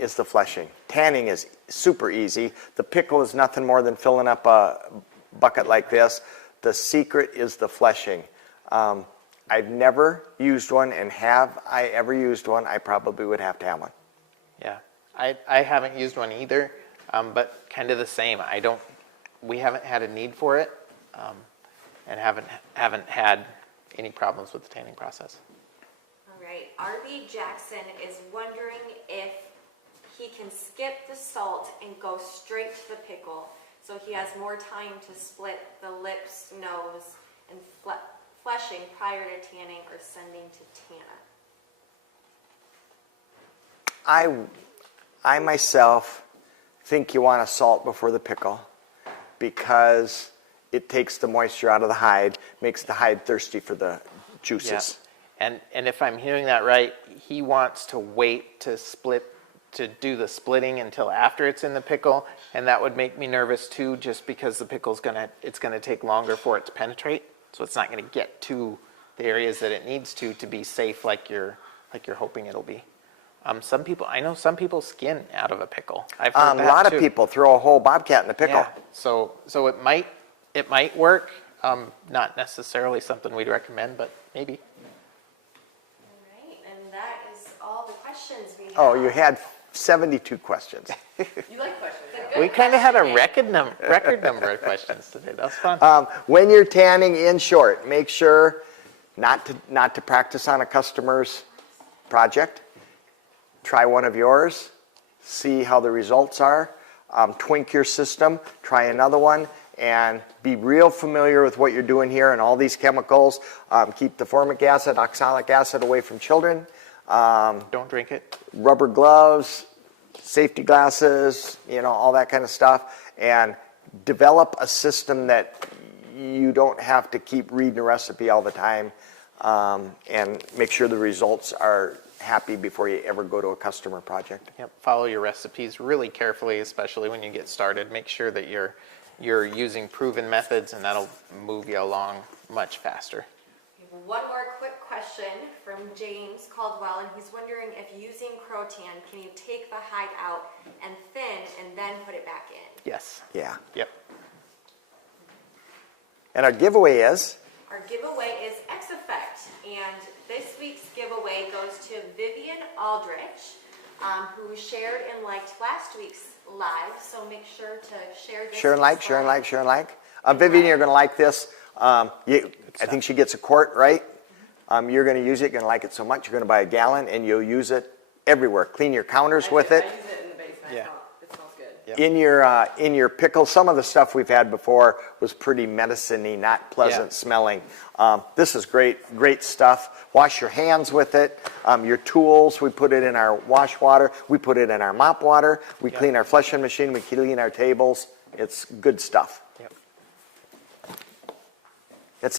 is the fleshing. Tanning is super easy. The pickle is nothing more than filling up a bucket like this. The secret is the fleshing. I've never used one, and have I ever used one, I probably would have to have one. Yeah, I haven't used one either, but kind of the same. We haven't had a need for it, and haven't had any problems with the tanning process. All right, R.B. Jackson is wondering if he can skip the salt and go straight to the pickle, so he has more time to split the lips, nose, and fleshing prior to tanning or sending to tanner. I myself think you want to salt before the pickle because it takes the moisture out of the hide, makes the hide thirsty for the juices. Yeah. And if I'm hearing that right, he wants to wait to do the splitting until after it's in the pickle, and that would make me nervous too, just because the pickle's it's gonna take longer for it to penetrate, so it's not gonna get to the areas that it needs to be safe, like you're hoping it'll be. I know some people skin out of a pickle. I've heard that a lot too. of people throw a whole bobcat in the pickle. Yeah. So it might work. Not necessarily something we'd recommend, but maybe. All right, and that is all the questions we have. Oh, you had 72 questions. You like questions. We kind of had a record number of questions today. That was fun. When you're tanning, in short, make sure not to practice on a customer's project. Try one of yours, see how the results are. Twink your system, try another one, and be real familiar with what you're doing here and all these chemicals. Keep the formic acid, oxalic acid away from children. Don't drink it. Rubber gloves, safety glasses, all that kind of stuff. And develop a system that you don't have to keep reading a recipe all the time, and make sure the results are happy before you ever go to a customer project. Yep. Follow your recipes really carefully, especially when you get started. Make sure that you're using proven methods, and that'll move you along much faster. We have one more quick question question from James Caldwell, and he's wondering if using Crotan, can you take the hide out and thin and then put it back in? Yes. Yeah. Yep. And our giveaway is? Our giveaway is X Effect, and this week's giveaway goes to Vivian Aldrich, who shared and liked last week's live, so make sure to share this Share and like, week's share and live. like, share and like. Vivian, you're going to like this. I think she gets a quart, right? You're going to use it. You're going to like it so much. You're going to buy a gallon, and you'll use it everywhere. Clean your counters with it. I use it in the basement. Yeah. It smells good. Yep. In your pickle. Some of the stuff we've had before was pretty medicine-y, not pleasant Yeah. smelling. This is great stuff. Wash your hands with it. Your tools, we put it in our wash water. We put it in our mop water. We clean our flushing machine. We clean our tables. It's good stuff. Yep.